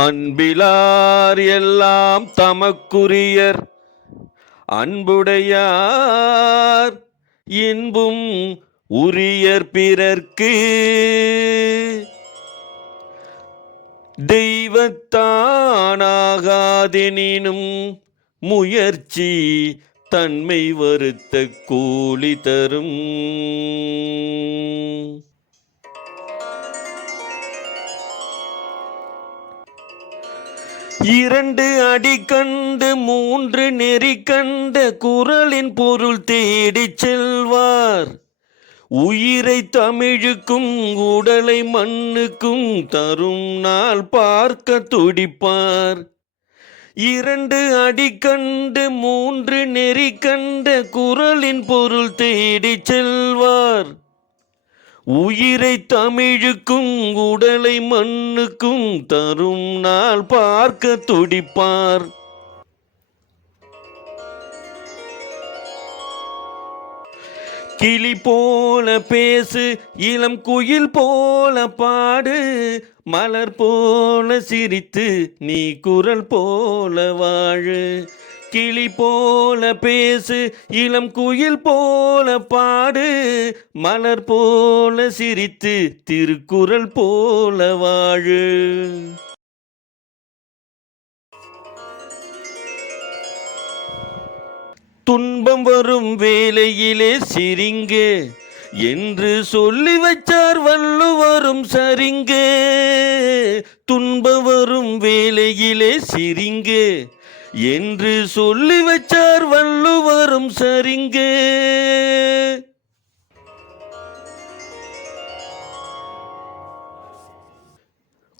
அன்பிலார் எல்லாம் தமக்குரியர் அன்புடையார் இன்பும் உரியர் பிறர்க்கு தெய்வத்தானாகாதெனினும் முயற்சி தன்மை வருத்த கூலி தரும். இரண்டு அடி கண்டு மூன்று நெறி கண்ட குறளின் பொருள் தேடிச் செல்வார். உயிரை தமிழுக்கும் உடலை மண்ணுக்கும் தரும் நாள் பார்க்க துடிப்பார். இரண்டு அடி கண்டு மூன்று நெறி கண்ட குறளின் பொருள் தேடிச் செல்வார். உயிரை தமிழுக்கும் உடலை மண்ணுக்கும் தரும் நாள் பார்க்க துடிப்பார். கிளி போல பேசு, இளம் குயில் போல பாடு, மலர் போல சிரித்து நீ குரல் போல வாழு. கிளி போல பேசு, இளம் குயில் போல பாடு, மலர் போல சிரித்து திருக்குறள் போல வாழு. துன்பம் வரும் வேளையிலே சிரிங்க என்று சொல்லி வச்சார் வள்ளுவரும் சரிங்க. துன்பம் வரும் வேளையிலே சிரிங்க என்று சொல்லி வச்சார் வள்ளுவரும் சரிங்க.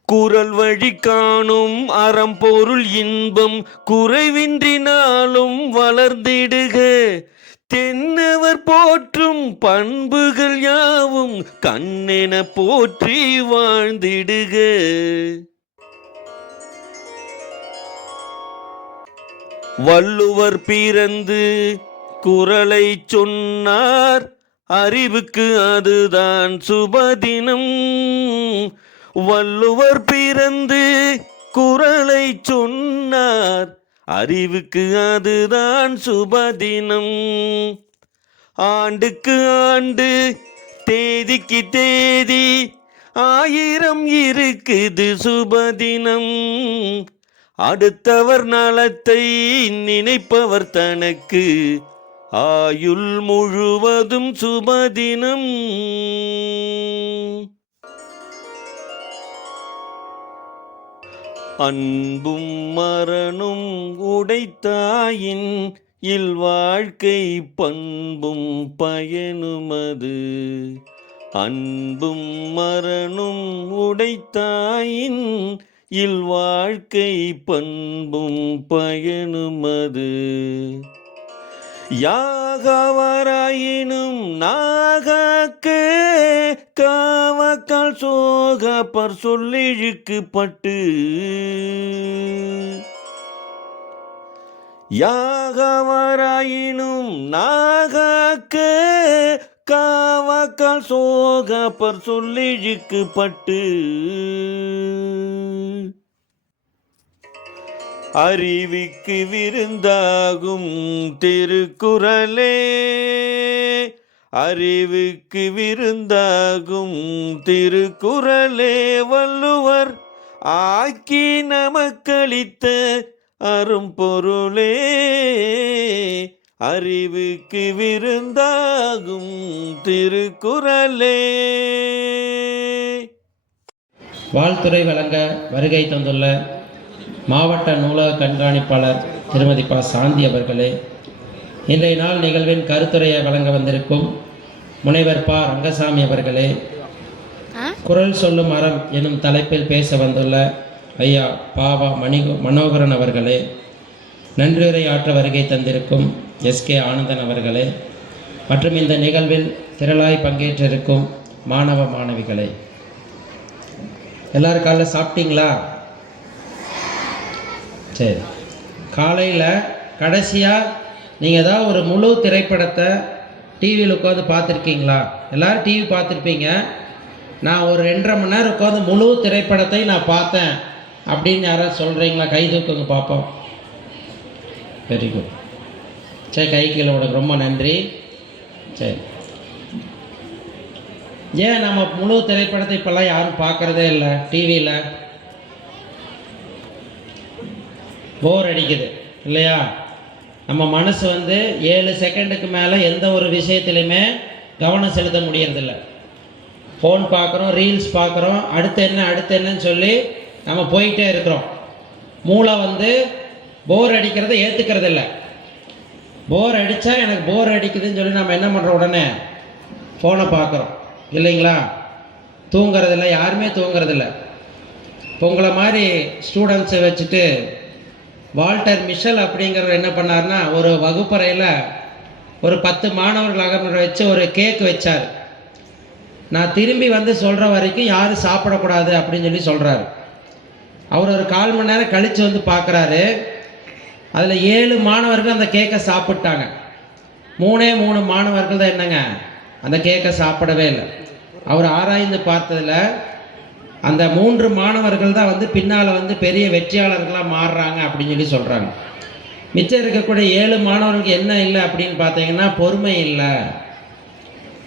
குறள் வழி காணும் அறம் பொருள் இன்பம் குறைவின்றி நாளும் வளர்ந்திடுக. தென்னவர் போற்றும் பண்புகள் யாவும் கண்ணென போற்றி வாழ்ந்திடுக. வள்ளுவர் பிறந்து குறளை சொன்னார், அறிவுக்கு அதுதான் சுபதினம். வள்ளுவர் பிறந்து குறளை சொன்னார், அறிவுக்கு அதுதான் சுபதினம். ஆண்டுக்கு ஆண்டு தேதிக்கு தேதி 1000 இருக்குது சுபதினம். அடுத்தவர் நலத்தை நினைப்பவர் தனக்கு ஆயுள் முழுவதும் சுபதினம். அன்பும் மரணும் உடைத்தாயின் இல்வாழ்க்கை பண்பும் பயனுமது. அன்பும் மரணும் உடைத்தாயின் இல்வாழ்க்கை பண்பும் பயனுமது. யாகவராயினும் நாகாக்க காவக்கால் சோகப்பர் சொல்லிழுக்கு பட்டு. யாகவராயினும் நாகாக்க காவக்கால் சோகப்பர் சொல்லிழுக்கு பட்டு. அறிவுக்கு விருந்தாகும் திருக்குறளே, அறிவுக்கு விருந்தாகும் திருக்குறளே, வள்ளுவர் ஆக்கி நமக்களித்த அரும்பொருளே, அறிவுக்கு விருந்தாகும் திருக்குறளே. வாழ்த்துறை வழங்க வருகை தந்துள்ள மாவட்ட நூலக கண்காணிப்பாளர் திருமதி ப. சாந்தி அவர்களே, இன்றைய நாள் நிகழ்வின் கருத்துரையை வழங்க வந்திருக்கும் முனைவர் ப. ரங்கசாமி அவர்களே, குறள் சொல்லும் அறம் எனும் தலைப்பில் பேச வந்துள்ள ஐயா பாவா மனோகரன் அவர்களே, நன்றியுரை ஆற்ற வருகை தந்திருக்கும் எஸ்.கே. ஆனந்தன் அவர்களே, மற்றும் இந்த நிகழ்வில் திரளாய் பங்கேற்றிருக்கும் மாணவ மாணவிகளே, எல்லாரும் காலையில் சாப்பிட்டீங்களா? சரி, காலையில் கடைசியாக நீங்கள் ஏதாவது ஒரு முழு திரைப்படத்தை டிவியில் உட்காந்து பார்த்துருக்கீங்களா? எல்லோரும் டிவி பார்த்துருப்பீங்க. நான் ஒரு 2.5 மணி நேரம் உட்காந்து முழு திரைப்படத்தை நான் பார்த்தேன் அப்படின்னு யாராவது சொல்கிறீங்களா? கை தூக்குங்க பார்ப்போம். Very good. சரி, கை கீழே உனக்கு ரொம்ப நன்றி. சரி, ஏன் நம்ம முழு திரைப்படத்தை இப்போல்லாம் யாரும் பார்க்குறதே இல்லை? டிவியில் போர் அடிக்குது இல்லையா? நம்ம மனசு வந்து 7 செகண்டுக்கு மேலே எந்த ஒரு விஷயத்துலையுமே கவனம் செலுத்த முடியறதில்ல. ஃபோன் பார்க்குறோம், ரீல்ஸ் பார்க்குறோம், அடுத்து என்னன்னு சொல்லி நம்ம போயிட்டே இருக்கிறோம். மூளை வந்து போர் அடிக்கிறத ஏற்றுக்கிறது இல்லை. போர் அடித்தா எனக்கு போர் அடிக்குதுன்னு சொல்லி நம்ம என்ன பண்ணுறோம்? உடனே ஃபோனை பார்க்குறோம் இல்லைங்களா? தூங்குறதில்ல, யாருமே தூங்குறதில்ல. இப்போ உங்களை மாதிரி ஸ்டூடெண்ட்ஸை வச்சுட்டு வால்டர் மிஷல் அப்படிங்கிறவர் என்ன பண்ணார்னா, ஒரு வகுப்பறையில் ஒரு 10 மாணவர்களாக வச்சு ஒரு கேக் வச்சார். நான் திரும்பி வந்து சொல்கிற வரைக்கும் யாரும் சாப்பிடக்கூடாது அப்படின்னு சொல்லி சொல்கிறாரு. அவர் ஒரு 1/4 மணி நேரம் கழித்து வந்து பார்க்குறாரு. அதில் 7 மாணவர்கள் அந்த கேக்கை சாப்பிட்டாங்க. 3 மாணவர்கள் தான் என்னங்க அந்த கேக்கை சாப்பிடவே இல்லை. அவர் ஆராய்ந்து பார்த்ததில் அந்த 3 மாணவர்கள் தான் வந்து பின்னால் வந்து பெரிய வெற்றியாளர்களாக மாறுறாங்க அப்படின்னு சொல்லி சொல்கிறாங்க. மிச்சம் இருக்கக்கூடிய 7 மாணவர்களுக்கு என்ன இல்லை அப்படின்னு பார்த்தீங்கன்னா பொறுமை இல்லை.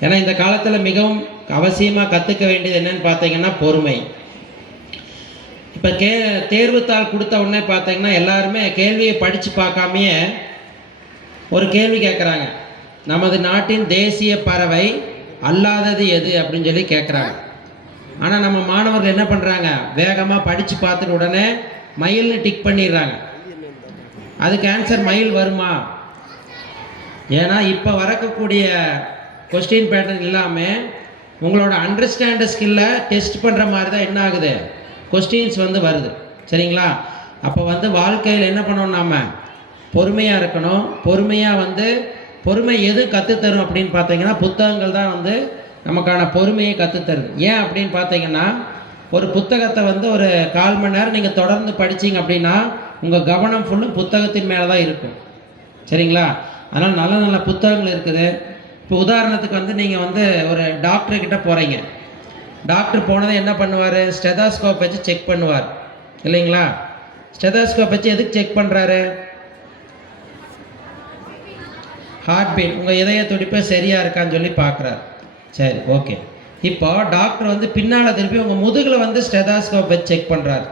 ஏன்னா இந்த காலத்தில் மிகவும் அவசியமாக கற்றுக்க வேண்டியது என்னன்னு பார்த்தீங்கன்னா பொறுமை. இப்போ தேர்வுத்தாள் கொடுத்த உடனே பார்த்தீங்கன்னா எல்லாருமே கேள்வியை படித்து பார்க்காமையே ஒரு கேள்வி கேட்குறாங்க. நமது நாட்டின் தேசிய பறவை அல்லாதது எது அப்படின்னு சொல்லி கேட்குறாங்க. ஆனால் நம்ம மாணவர்கள் என்ன பண்ணுறாங்க? வேகமாக படித்து பார்த்துட்டு உடனே மயில்னு டிக் பண்ணிடுறாங்க. அதுக்கு ஆன்சர் மயில் வருமா? ஏன்னா இப்போ வரக்கூடிய கொஸ்டின் பேட்டர்ன் இல்லாமல் உங்களோட அண்டர்ஸ்டாண்ட் ஸ்கில்லை டெஸ்ட் பண்ணுற மாதிரி தான் என்ன ஆகுது, கொஸ்டின்ஸ் வந்து வருது. சரிங்களா? அப்போ வந்து வாழ்க்கையில் என்ன பண்ணணும்? நாம் பொறுமையாக இருக்கணும். பொறுமையாக வந்து பொறுமை எது கற்றுத்தரும் அப்படின்னு பார்த்தீங்கன்னா புத்தகங்கள் தான் வந்து நமக்கான பொறுமையை கற்றுத்தருது. ஏன் அப்படின்னு பார்த்தீங்கன்னா ஒரு புத்தகத்தை வந்து ஒரு 1/4 மணி நேரம் நீங்கள் தொடர்ந்து படிச்சிங்க அப்படின்னா உங்கள் கவனம் ஃபுல்லும் புத்தகத்தின் மேலே தான் இருக்கும். சரிங்களா? அதனால் நல்ல நல்ல புத்தகங்கள் இருக்குது. இப்போ உதாரணத்துக்கு வந்து நீங்கள் வந்து ஒரு டாக்டர்கிட்ட போகிறீங்க. டாக்டர் போனதை என்ன பண்ணுவார்? ஸ்டெதாஸ்கோப் வச்சு செக் பண்ணுவார் இல்லைங்களா? ஸ்டெதாஸ்கோப் வச்சு எதுக்கு செக் பண்ணுறாரு? ஹார்ட் பீட், உங்கள் இதய துடிப்பு சரியாக இருக்கான்னு சொல்லி பார்க்குறாரு. சரி, ஓகே. இப்போ டாக்டர் வந்து பின்னால் திருப்பி உங்கள் முதுகில் வந்து ஸ்டெதாஸ்கோப் வச்சு செக் பண்ணுறாரு.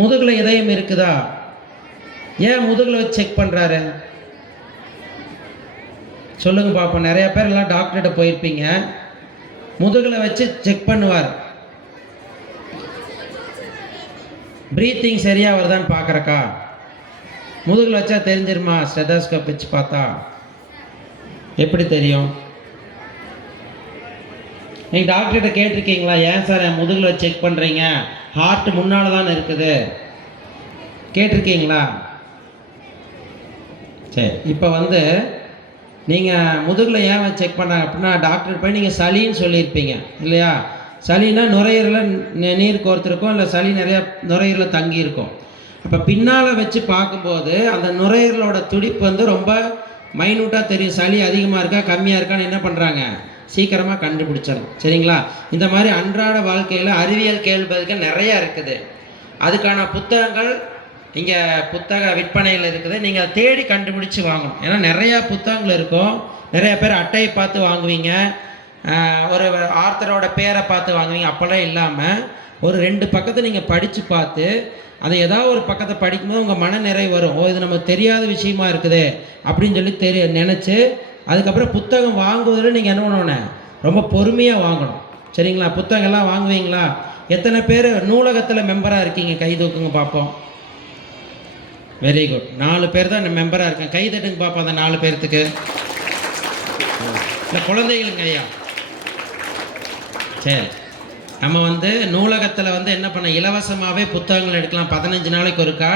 முதுகில் இதயம் இருக்குதா? ஏன் முதுகில் வச்சு செக் பண்ணுறாரு? சொல்லுங்கள் பார்ப்போம். நிறைய பேர் எல்லாம் டாக்டர்கிட்ட போயிருப்பீங்க. முதுகில் வச்சு செக் பண்ணுவார். ப்ரீத்திங் சரியாக வருதான்னு பார்க்குறக்கா? முதுகில் வச்சா தெரிஞ்சிருமா? ஸ்டெதாஸ்கோப் வச்சு பார்த்தா எப்படி தெரியும்? நீங்கள் டாக்டர்கிட்ட கேட்டிருக்கீங்களா? ஏன் சார் என் முதுகில் வச்சு செக் பண்ணுறீங்க? ஹார்ட் முன்னால் தானே இருக்குது. கேட்டிருக்கீங்களா? சரி, இப்போ வந்து நீங்கள் முதுகில் ஏன் வச்சு செக் பண்ணாங்க அப்படின்னா டாக்டர் போய் நீங்கள் சளின்னு சொல்லியிருப்பீங்க இல்லையா? சளின்னா நுரையீரலில் நீர் கோர்த்துருக்கோம், இல்லை சளி நிறையா நுரையீரலில் தங்கியிருக்கும். அப்போ பின்னால் வச்சு பார்க்கும்போது அந்த நுரையீரலோட துடிப்பு வந்து ரொம்ப மைனூட்டாக தெரியும். சளி அதிகமாக இருக்கா கம்மியாக இருக்கான்னு என்ன பண்ணுறாங்க? சீக்கிரமாக கண்டுபிடிச்சிடும். சரிங்களா? இந்த மாதிரி அன்றாட வாழ்க்கையில் அறிவியல் கேள்விகள் நிறையா இருக்குது. அதுக்கான புத்தகங்கள் இங்கே புத்தக விற்பனையில் இருக்குது. நீங்கள் தேடி கண்டுபிடிச்சி வாங்கணும். ஏன்னா நிறையா புத்தகங்கள் இருக்கும். நிறைய பேர் அட்டையை பார்த்து வாங்குவீங்க, ஒரு ஆர்த்தரோட பேரை பார்த்து வாங்குவீங்க. அப்போல்லாம் இல்லாமல் ஒரு 2 பக்கத்தை நீங்கள் படித்து பார்த்து அதை ஏதாவது ஒரு பக்கத்தை படிக்கும்போது உங்கள் மன நிறைவு வரும். ஓ, இது நமக்கு தெரியாத விஷயமா இருக்குது அப்படின்னு சொல்லி நினச்சி அதுக்கப்புறம் புத்தகம் வாங்குவதில் நீங்கள் என்ன பண்ணணும்? ரொம்ப பொறுமையாக வாங்கணும். சரிங்களா? புத்தகங்கள்லாம் வாங்குவீங்களா? எத்தனை பேர் நூலகத்தில் மெம்பராக இருக்கீங்க? கை தூக்குங்க பார்ப்போம். Very good. 4 பேர் தான் மெம்பராக இருக்கேன். கை தட்டுங்க பார்ப்போம் அந்த 4 பேர்த்துக்கு. இல்லை குழந்தைகளுங்க ஐயா. சரி, நம்ம வந்து நூலகத்தில் வந்து என்ன பண்ண இலவசமாகவே புத்தகங்கள் எடுக்கலாம். 15 நாளைக்கு ஒருக்கா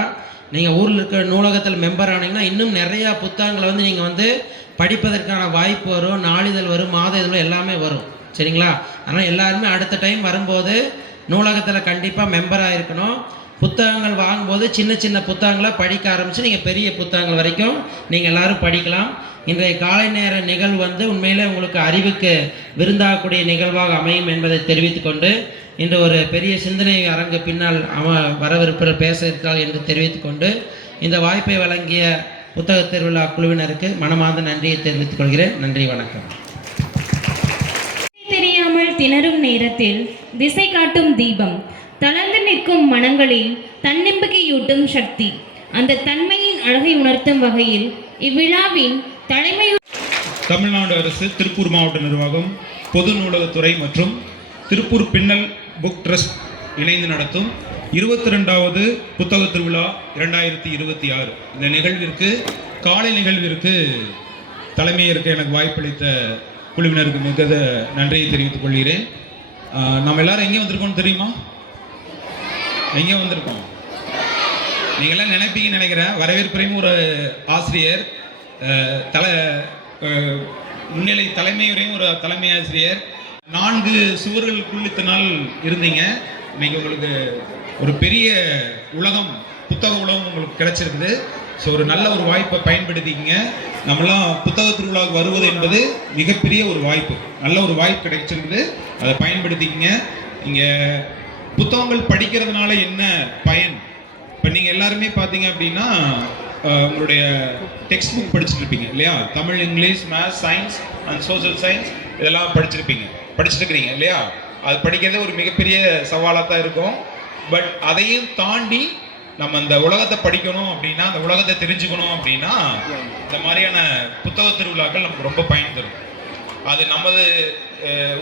நீங்கள் ஊரில் இருக்கிற நூலகத்தில் மெம்பர் ஆனீங்கன்னா இன்னும் நிறையா புத்தகங்களை வந்து நீங்கள் வந்து படிப்பதற்கான வாய்ப்பு வரும். நாளிதழ் வரும், மாத இதழ் எல்லாமே வரும். சரிங்களா? அதனால் எல்லாருமே அடுத்த டைம் வரும்போது நூலகத்தில் கண்டிப்பாக மெம்பராக இருக்கணும். புத்தகங்கள் வாங்கும்போது சின்ன சின்ன புத்தகங்களை படிக்க ஆரம்பித்து நீங்கள் பெரிய புத்தகங்கள் வரைக்கும் நீங்கள் எல்லாரும் படிக்கலாம். இன்றைய காலை நேர நிகழ்வு வந்து உண்மையிலே உங்களுக்கு அறிவுக்கு விருந்தாகக்கூடிய நிகழ்வாக அமையும் என்பதை தெரிவித்துக்கொண்டு, இன்று ஒரு பெரிய சிந்தனை அரங்கு பின்னால் வரவிருப்பில் பேச இருக்கிறார் என்று தெரிவித்துக்கொண்டு, இந்த வாய்ப்பை வழங்கிய புத்தக திருவிழா குழுவினருக்கு மனமார்ந்த நன்றியை தெரிவித்துக் கொள்கிறேன். நன்றி, வணக்கம். தெரியாமல் திணறும் நேரத்தில் திசை காட்டும் தீபம், தளர்ந்து நிற்கும் மனங்களில் தன்னம்பிக்கையூட்டும் சக்தி, அந்த தன்மையின் அழகை உணர்த்தும் வகையில் இவ்விழாவின் தலைமை தமிழ்நாடு அரசு திருப்பூர் மாவட்ட நிர்வாகம், பொது நூலகத்துறை மற்றும் திருப்பூர் பின்னல் புக் ட்ரஸ்ட் இணைந்து நடத்தும் 22வது புத்தக திருவிழா 2026 இந்த நிகழ்விற்கு காலை நிகழ்விற்கு தலைமையேற்க எனக்கு வாய்ப்பளித்த குழுவினருக்கு மிக நன்றியை தெரிவித்துக் கொள்கிறேன். நம்ம எல்லாரும் எங்கே வந்திருக்கோம்னு தெரியுமா? எங்கே வந்திருக்கோம்? நீங்களாம் நினைப்பீங்கன்னு நினைக்கிறேன். வரவேற்புரையும் ஒரு ஆசிரியர், முன்னிலை தலைமையுரையும் ஒரு தலைமை ஆசிரியர், 4 சுவர்களுக்குள் இத்தனை நாள் இருந்தீங்க. இன்னைக்கு உங்களுக்கு ஒரு பெரிய உலகம், புத்தக உலகம் உங்களுக்கு கிடைச்சிருக்குது. ஸோ ஒரு நல்ல ஒரு வாய்ப்பை பயன்படுத்திக்கிங்க. நம்மளாம் புத்தக திருவிழாவுக்கு வருவது என்பது மிகப்பெரிய ஒரு வாய்ப்பு, நல்ல ஒரு வாய்ப்பு கிடைச்சிருக்குது, அதை பயன்படுத்திக்கிங்க. இங்கே புத்தகங்கள் படிக்கிறதுனால என்ன பயன்? இப்போ நீங்கள் எல்லாருமே பார்த்தீங்க அப்படின்னா உங்களுடைய டெக்ஸ்ட் புக் படிச்சுட்டு இருப்பீங்க இல்லையா? Tamil, English, maths, science and social science இதெல்லாம் படிச்சுட்டு இருக்கிறீங்க இல்லையா? அது படிக்கிறதே ஒரு மிகப்பெரிய சவாலாக தான் இருக்கும். பட் அதையும் தாண்டி நம்ம இந்த உலகத்தை படிக்கணும் அப்படின்னா, அந்த உலகத்தை தெரிஞ்சுக்கணும் அப்படின்னா, இந்த மாதிரியான புத்தக திருவிழாக்கள் நமக்கு ரொம்ப பயன் தரும். அது நமது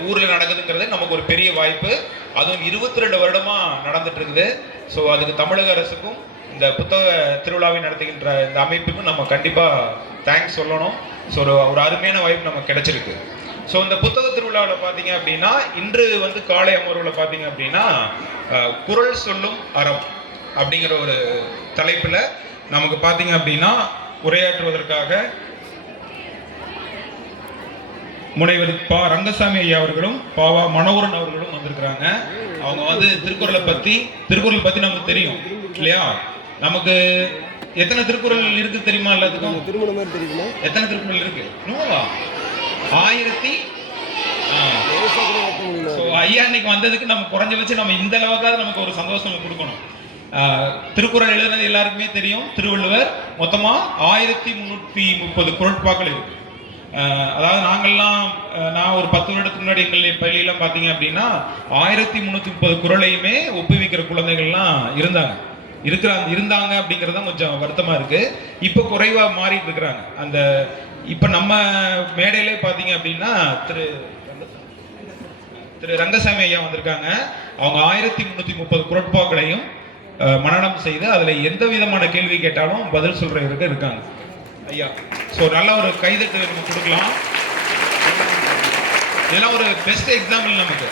ஊரில் நடக்குதுங்கிறது நமக்கு ஒரு பெரிய வாய்ப்பு. அதுவும் 22 வருடமாக நடந்துட்டு இருக்குது. ஸோ அதுக்கு தமிழக அரசுக்கும் இந்த புத்தக திருவிழாவை நடத்துகின்ற இந்த அமைப்புக்கும் நம்ம கண்டிப்பாக தேங்க்ஸ் சொல்லணும். ஸோ ஒரு அருமையான வாய்ப்பு நமக்கு கிடைச்சிருக்கு. ஸோ இந்த புத்தக திருவிழாவில் பார்த்தீங்க அப்படின்னா, இன்று வந்து காலை அமர்வில் பார்த்தீங்க அப்படின்னா குரல் சொல்லும் அறம் அப்படிங்கிற ஒரு தலைப்பில் நமக்கு பார்த்தீங்க அப்படின்னா உரையாற்றுவதற்காக முனைவர் பா ரங்கசாமி ஐயா அவர்களும் பாவா மனோகரன் அவர்களும் வந்திருக்கிறாங்க. அவங்க வந்து திருக்குறள் பற்றி நமக்கு தெரியும் இல்லையா? நமக்கு எத்தனை திருக்குறள் இருக்கு தெரியுமா? எல்லாத்துக்கும் எத்தனை திருக்குறள் இருக்கு? 1000. ஐயா இன்னைக்கு வந்ததுக்கு நம்ம குறைஞ்சபட்சம் நம்ம இந்த அளவுக்காவது நமக்கு ஒரு சந்தோஷம் கொடுக்கணும். திருக்குறள் எழுதுனது எல்லாருக்குமே தெரியும். திருவள்ளுவர் மொத்தமா 1330 குறட்பாக்கள் இருக்கு. அதாவது நான் ஒரு 10 வருடத்துக்கு முன்னாடி எங்கள் பள்ளியெல்லாம் பார்த்தீங்க அப்படின்னா 1330 குறளையுமே ஒப்புவிக்கிற குழந்தைகள்லாம் இருந்தாங்க அப்படிங்கிறது தான் கொஞ்சம் வருத்தமா இருக்கு. இப்போ குறைவா மாறிட்டு இருக்கிறாங்க. அந்த இப்போ நம்ம மேடையிலே பார்த்தீங்க அப்படின்னா திரு ரங்கசாமி ஐயா வந்திருக்காங்க. அவங்க 1330 குறட்பாக்களையும் மனனம் செய்து அதில் எந்த விதமான கேள்வி கேட்டாலும் பதில் சொல்றவருக்கு இருக்காங்க ஐயா. ஸோ நல்ல ஒரு கைதட்டு நம்ம கொடுக்கலாம். இதெல்லாம் ஒரு பெஸ்ட் எக்ஸாம்பிள் நமக்கு.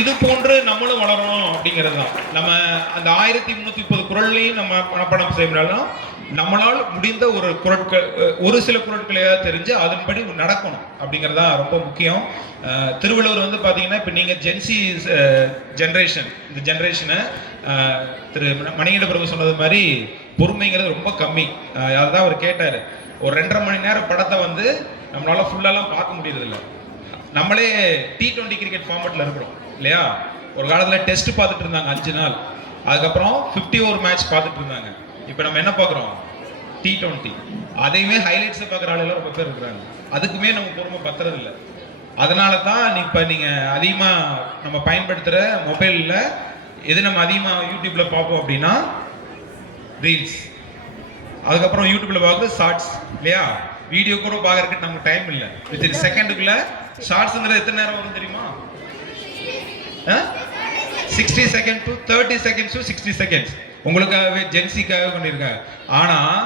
இது போன்று நம்மளும் வளரணும் அப்படிங்கிறது தான். நம்ம அந்த 1330 குறள்லையும் நம்ம மனப்பாடம் செய்யறாலும் நம்மளால் முடிந்த ஒரு சில குறட்களையாவது தெரிஞ்சு அதன்படி நடக்கணும் அப்படிங்கிறதா ரொம்ப முக்கியம். திருவள்ளுவர் வந்து பார்த்தீங்கன்னா, இப்போ நீங்கள் ஜென்சி ஜென்ரேஷன், இந்த ஜென்ரேஷனை திரு மணிகண்ட பிரபு சொன்னது மாதிரி பொறுமைங்கிறது ரொம்ப கம்மி. அதுதான் அவர் கேட்டார். ஒரு 2.5 மணி நேரம் படத்தை வந்து நம்மளால ஃபுல்லாலாம் பார்க்க முடியறதில்லை. நம்மளே T20 கிரிக்கெட் ஃபார்மேட்டில் இருக்கிறோம் இல்லையா? ஒரு காலத்தில் டெஸ்ட் பார்த்துட்டு இருந்தாங்க 5 நாள், அதுக்கப்புறம் 50 ஓவர் மேட்ச் பார்த்துட்டு இருந்தாங்க. இப்போ நம்ம என்ன பார்க்குறோம்? T20. அதையுமே ஹைலைட்ஸை பார்க்குற ஆளுலாம் ரொம்ப பேர் இருக்கிறாங்க. அதுக்குமே நம்ம பொறுமை பத்துறதில்லை. அதனால தான் இப்போ நீங்கள் அதிகமாக நம்ம பயன்படுத்துகிற மொபைலில் எது நம்ம அதிகமாக யூடியூப்பில் பார்ப்போம் அப்படின்னா ரீல்ஸ், அதுக்கப்புறம் யூடியூப்பில் பார்க்குறது ஷார்ட்ஸ் இல்லையா? வீடியோ கூட பார்க்கறதுக்கு நமக்கு டைம் இல்லை. வித்தின் செகண்டுக்குள்ள ஷார்ட்ஸுங்கிறது எத்தனை நேரம் வரும் தெரியுமா? 60 second to 30 seconds to 60 seconds உங்களுக்காகவே ஜென்சிக்காக பண்ணியிருக்காங்க. ஆனால்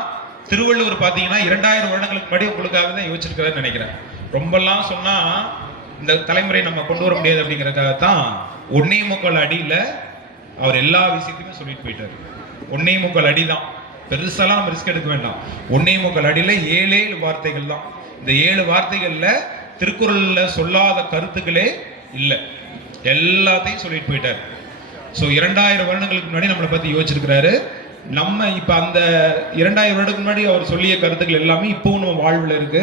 திருவள்ளுவர் பார்த்தீங்கன்னா 2000 வருடங்களுக்கு முன்னாடி உங்களுக்காக தான் யோசிச்சிருக்காருன்னு நினைக்கிறேன். ரொம்பலாம் சொன்னால் இந்த தலைமுறை நம்ம கொண்டு வர முடியாது அப்படிங்கிறதுக்காக தான் 1.25 அடியில் அவர் எல்லா விஷயத்தையுமே சொல்லிட்டு போயிட்டார். 1.25 அடி தான், பெருசாலாம் நம்ம ரிஸ்க் எடுக்க வேண்டாம். 1.25 அடியில் 7 வார்த்தைகள் தான். இந்த 7 வார்த்தைகளில் திருக்குறளில் சொல்லாத கருத்துக்களே இல்லை, எல்லாத்தையும் சொல்லிட்டு போயிட்டார். ஸோ 2000 வருடங்களுக்கு முன்னாடி நம்மளை பற்றி யோசிச்சிருக்கிறாரு. நம்ம இப்போ அந்த 2000 வருடத்துக்கு முன்னாடி அவர் சொல்லிய கருத்துக்கள் எல்லாமே இப்போவும் நம்ம வாழ்வில் இருக்கு.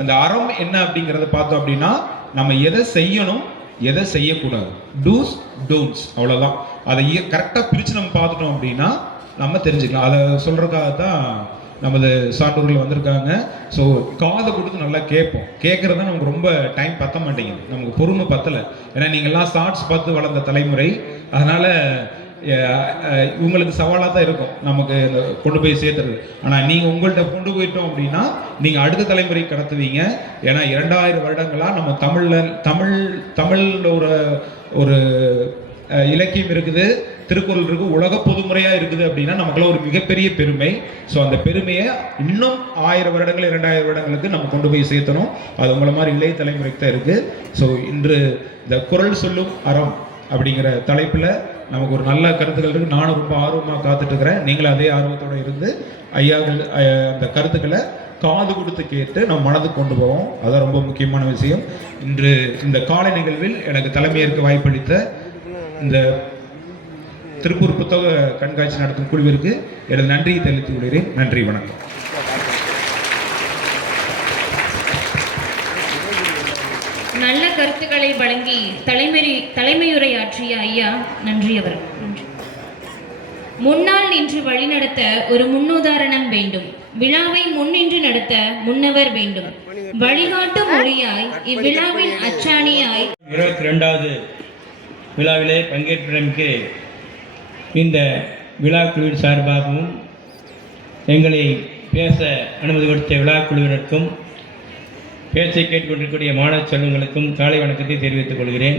அந்த அறம் என்ன அப்படிங்கிறத பார்த்தோம் அப்படின்னா, நம்ம எதை செய்யணும் எதை செய்யக்கூடாது, டூஸ் டோன்ட்ஸ், அவ்வளோதான். அதை கரெக்டாக பிரித்து நம்ம பார்த்துட்டோம் அப்படின்னா நம்ம தெரிஞ்சுக்கலாம். அதை சொல்கிறதுக்காக தான் நமது சான்றோர்கள் வந்திருக்காங்க. ஸோ காதை கொடுத்து நல்லா கேட்போம். கேட்குறது தான் நமக்கு ரொம்ப டைம் பற்ற மாட்டேங்குது, நமக்கு பொறுமை பத்தலை. ஏன்னா நீங்கள்லாம் ஷார்ட்ஸ் பார்த்து வளர்ந்த தலைமுறை, அதனால் உங்களுக்கு சவாலாக தான் இருக்கும் நமக்கு கொண்டு போய் சேர்த்துறது. ஆனால் நீங்கள் உங்கள்கிட்ட கொண்டு போயிட்டோம் அப்படின்னா நீங்கள் அடுத்த தலைமுறை கடத்துவீங்க. ஏன்னா 2000 வருடங்களாக நம்ம தமிழில் ஒரு இலக்கியம் இருக்குது, திருக்குறள் இருக்குது, உலக பொதுமுறையாக இருக்குது அப்படின்னா நமக்குள்ள ஒரு மிகப்பெரிய பெருமை. ஸோ அந்த பெருமையை இன்னும் 1000 வருடங்கள் 2000 வருடங்களுக்கு நம்ம கொண்டு போய் சேர்த்தணும். அது உங்களை மாதிரி இளைய தலைமுறைக்கு தான் இருக்குது. ஸோ இன்று இந்த குறள் சொல்லும் அறம் அப்படிங்கிற தலைப்பில் நமக்கு ஒரு நல்ல கருத்துக்கள் இருக்குது. நானும் ரொம்ப ஆர்வமாக காத்துட்ருக்கிறேன். நீங்களும் அதே ஆர்வத்தோடு இருந்து ஐயாக்கள் அந்த கருத்துக்களை காது கொடுத்து கேட்டு நம்ம மனதுக்கு கொண்டு போவோம். அதான் ரொம்ப முக்கியமான விஷயம். இன்று இந்த காலை நிகழ்வில் எனக்கு தலைமையேற்க வாய்ப்பளித்த இந்த திருப்பூர் புத்தக கண்காட்சி நடத்தும் குழுவிற்கு எனது நன்றியை தெரிவித்துக் கொள்கிறேன். நன்றி, வணக்கம். நல்ல கருத்துக்களை வழங்கி தலைமையுரையாற்றிய ஐயா நன்றி அவர். முன்னால் நின்று வழிநடத்த ஒரு முன்னுதாரணம் வேண்டும். விழாவை முன்னின்று நடத்த முன்னவர் வேண்டும். வழிகாட்டும் மொழியாய் இவ்விழாவின் அச்சாணியாய் 22வது விழாவிலே பங்கேற்றமைக்கு இந்த விழாக்குழுவின் சார்பாகவும் எங்களை பேச அனுமதி கொடுத்த விழாக்குழுவினருக்கும் பேச்சை கேட்டுக்கொண்டிருக்கக்கூடிய மாணவ செல்வங்களுக்கும் காலை வணக்கத்தை தெரிவித்துக் கொள்கிறேன்.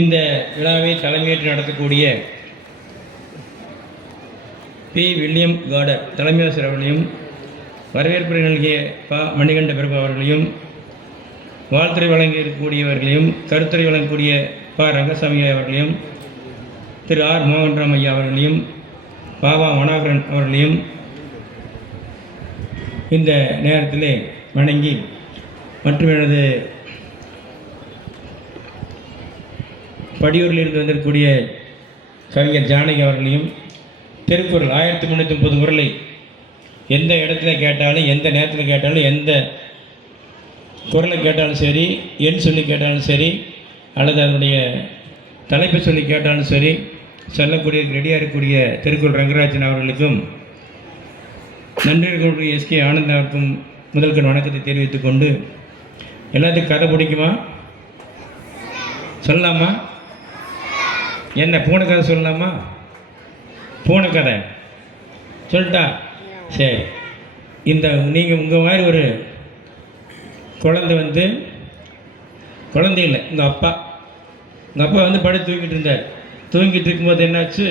இந்த விழாவை தலைமையேற்று நடத்தக்கூடிய பி. வில்லியம் கார்டர் தலைமை ஆசிரியர் அவர்களையும், வரவேற்புரை நல்கிய மணிகண்ட பிரபு அவர்களையும், வாழ்த்துறை வழங்கியிருக்கக்கூடியவர்களையும், கருத்துரை வழங்கக்கூடிய ரங்கசாமி அவர்களையும், திரு ஆர். மோகன்ராம் ஐயா அவர்களையும், பாபா மனோகரன் அவர்களையும் இந்த நேரத்திலே வணங்கி, மற்றும் எனது படியூரில் இருந்து வந்திருக்கக்கூடிய கவிஞர் ஜானகி அவர்களையும், திருக்குறள் 1330 குறளை எந்த இடத்துல கேட்டாலும், எந்த நேரத்தில் கேட்டாலும், எந்த குறளை கேட்டாலும் சரி, எண் சொல்லி கேட்டாலும் சரி, அல்லது அதனுடைய தலைப்பை சொல்லி கேட்டாலும் சரி, சொல்லக்கூடிய ரெடியாக இருக்கக்கூடிய திருக்குறள் ரங்கராஜன் அவர்களுக்கும், நன்றி இருக்கக்கூடிய எஸ்கே ஆனந்த் அவருக்கும் முதல்கண் வணக்கத்தை தெரிவித்துக் கொண்டு, எல்லாத்துக்கும் கதை பிடிக்குமா? சொல்லலாமா? என்ன பூனை கதை சொல்லலாமா? பூனை கதை சொல்லிட்டா சரி. இந்த நீங்கள் உங்கள் மாதிரி ஒரு குழந்தை இல்லை, உங்கள் அப்பா வந்து படுத்து தூங்கிட்டு இருந்தார். தூங்கிட்டு இருக்கும்போது என்னாச்சு,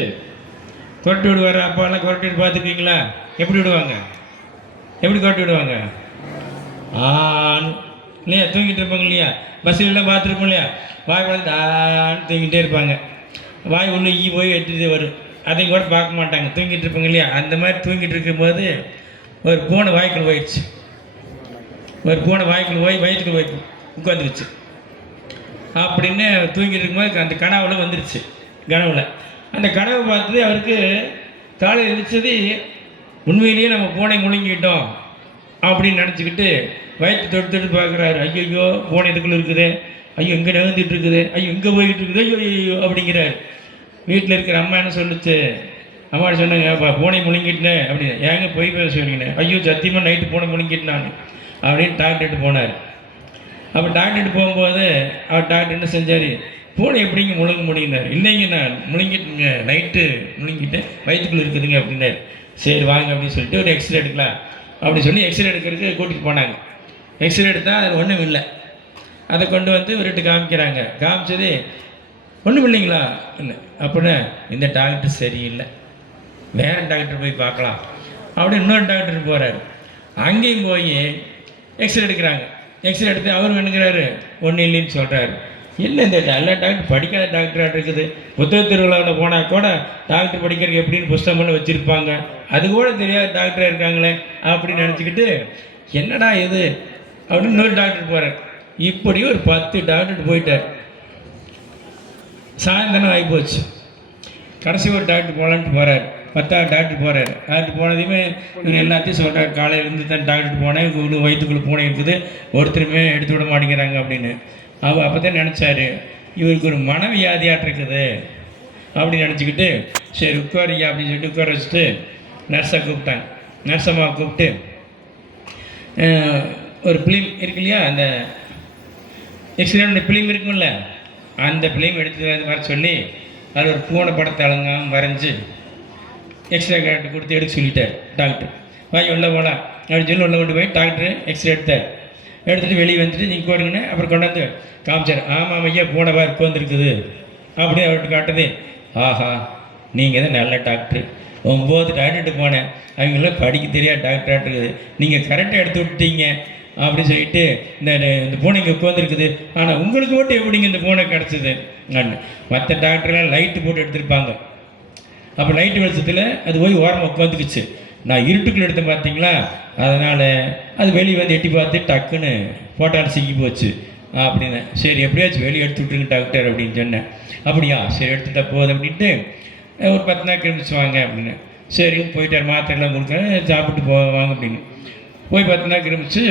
கொரட்டி விடுவார். அப்பாலாம் கொரட்டி விட்டு பார்த்துருக்கீங்களா? எப்படி விடுவாங்க? எப்படி கொரட்டி விடுவாங்க? இல்லையா? தூங்கிட்டு இருப்பாங்க இல்லையா? பஸ்ஸிலெலாம் பார்த்துருப்போம் இல்லையா? வாய் வளர்ந்து தூங்கிட்டே இருப்பாங்க. வாய் ஒன்று போய் எடுத்துகிட்டே வரும். அதையும் கூட பார்க்க மாட்டாங்க, தூங்கிட்டு இருப்பாங்க இல்லையா? அந்த மாதிரி தூங்கிட்டு இருக்கும்போது ஒரு பூனை வாய்க்குள் போயிடுச்சு. ஒரு பூனை வாய்க்குள் போய் வயிற்றுக்குள் போய் உட்காந்துருச்சு. அப்படின்னு தூங்கிட்டு இருக்கும்போது அந்த கனவுல வந்துருச்சு. அந்த கனவை பார்த்து அவருக்கு காலையில் எழுந்திரிச்சது, உண்மையிலேயே நம்ம பூனை முழுங்கிட்டோம் அப்படின்னு நினச்சிக்கிட்டு வயிற்று தொட்டு பார்க்குறாரு. ஐயோ பூனை இதுக்குள்ளே இருக்குது, ஐயோ இங்கே நகர்ந்துட்டு இருக்குது, ஐயோ இங்கே போய்கிட்டு இருக்குது, ஐயோ ஐயோ அப்படிங்கிறாரு. வீட்டில் இருக்கிற அம்மா என்ன சொல்லிச்சு? அம்மா சொன்னாங்க, பூனை முழுங்கிட்டேன் அப்படின்னு. ஏங்க போய் பேச சொன்னீங்கன்னு? ஐயோ சத்தியமாக நைட்டு பூனை முழுங்கிட்டேன் அப்படின்னு டாக்டர்கிட்ட போனார். அப்போ டாக்டர்கிட்ட போகும்போது அவர் டாக்டர் என்ன செஞ்சார்? பூனை எப்படிங்க முழுங்க முடியினார்? இல்லைங்க, நான் முழுங்கிட்டுங்க, நைட்டு முழுங்கிட்டேன், வயிற்றுக்குள்ளே இருக்குதுங்க அப்படின்னாரு. சரி வாங்க அப்படின்னு சொல்லிட்டு ஒரு எக்ஸ்ரே எடுக்கலாம் அப்படின்னு சொல்லி எக்ஸ்ரே எடுக்கிறதுக்கு கூட்டிகிட்டு போனாங்க. எக்ஸ்ரே எடுத்தால் அது ஒன்றும் இல்லை. அதை கொண்டு வந்து இவர்கிட்ட காமிக்கிறாங்க. காமிச்சது ஒன்றும் இல்லைங்களா? இல்லை. அப்படின்னா இந்த டாக்டர் சரியில்லை, வேறு டாக்டர் போய் பார்க்கலாம் அப்படின்னு இன்னொரு டாக்டர் போகிறாரு. அங்கேயும் போய் எக்ஸ்ரே எடுக்கிறாங்க. எக்ஸ்ரே எடுத்து அவர் வேணுங்கிறாரு, ஒன்றும் இல்லைன்னு சொல்கிறாரு. இல்லை, இந்த எல்லா டாக்டர் படிக்காத டாக்டராக இருக்குது. புத்தக திருவிழாவில் போனால் கூட டாக்டர் படிக்கிறதுக்கு எப்படின்னு புஸ்தகமெல்லாம் வச்சுருப்பாங்க, அது கூட தெரியாத டாக்டராக இருக்காங்களே அப்படின்னு நினச்சிக்கிட்டு என்னடா இது அப்படின்னு இன்னொரு டாக்டர் போகிறார். இப்படி ஒரு 10 டாக்டர் போயிட்டார். சாயந்தரம் ஆகி போச்சு. கடைசி ஒரு டாக்டர் போகலான்ட்டு போகிறார். 10வது டாக்டர் போகிறார். டாக்டர் போனதையுமே இவர் எல்லாத்தையும் சொல்கிறார், காலையிலேருந்து தான் டாக்டர் போனேன், வயிற்றுக்குள்ளே பூனை இருக்குது, ஒருத்தருமே எடுத்து விட மாட்டேங்கிறாங்க அப்படின்னு. அப்போ தான் நினச்சாரு, இவருக்கு ஒரு மனவியாதியாட்டு இருக்குது அப்படின்னு நினச்சிக்கிட்டு, சரி உட்காரியா அப்படின்னு சொல்லிட்டு உட்கார வச்சுட்டு நர்ஸை கூப்பிட்டாங்க. நர்ஸம்மாவை கூப்பிட்டு ஒரு ஃபிலிம் இருக்கு இல்லையா, அந்த எக்ஸ்ரேனுடைய ஃபிலிம் இருக்கும்ல, அந்த ஃபிலிம் எடுத்து வர சொல்லி அதில் ஒரு பூனை படத்தை அலங்காமல் வரைஞ்சி எக்ஸ்ரே கார்டு கொடுத்து எடுக்க சொல்லிட்டார் டாக்டர். வாங்கி உள்ளே போகலாம் அப்படின்னு சொல்லி உள்ளே கொண்டு போய் டாக்டர் எக்ஸ்ரே எடுத்துகிட்டு வெளியே வந்துட்டு நீங்கள் போடுங்கன்னு அப்புறம் கொண்டாந்து காமிச்சார். ஆமாம் ஐயா பூனை பார் வந்துருக்குது அப்படியே அவர்கிட்ட காட்டுது. ஆஹா, நீங்கள் தான் நல்ல டாக்டர், 9 டாக்டர்கிட்ட போனேன், அவங்களாம் படிக்க தெரியாது டாக்டராக இருக்குது, நீங்கள் கரெக்டாக எடுத்து விட்டீங்க அப்படின்னு சொல்லிட்டு இந்த பூனை இங்கே உட்காந்துருக்குது, ஆனால் உங்களுக்கு மட்டும் எப்படிங்க இந்த பூனை கிடச்சிது? மற்ற டாக்டர்லாம் லைட்டு போட்டு எடுத்திருப்பாங்க. அப்போ லைட்டு வெளிச்சத்தில் அது போய் ஓரமாக உட்காந்துக்குச்சு. நான் இருட்டுக்குள்ள எடுத்தேன் பார்த்தீங்களா, அதனால் அது வெளியே வந்து எட்டி பார்த்து டக்குன்னு போட்டான்னு சிக்கி போச்சு அப்படின்னு. சரி எப்படியாச்சும் வெளியே எடுத்து விட்ருங்க டாக்டர் அப்படின்னு சொன்னேன். அப்படியா, சரி எடுத்துட்டா போகுது அப்படின்ட்டு ஒரு 10 நாள் கிளம்பிச்சுவாங்க அப்படின்னு. சரின்னு போயிட்டார். மாத்திரைலாம் கொடுக்குறேன், சாப்பிட்டு போவாங்க அப்படின்னு. போய் 10 நாள் கிளம்பிச்சு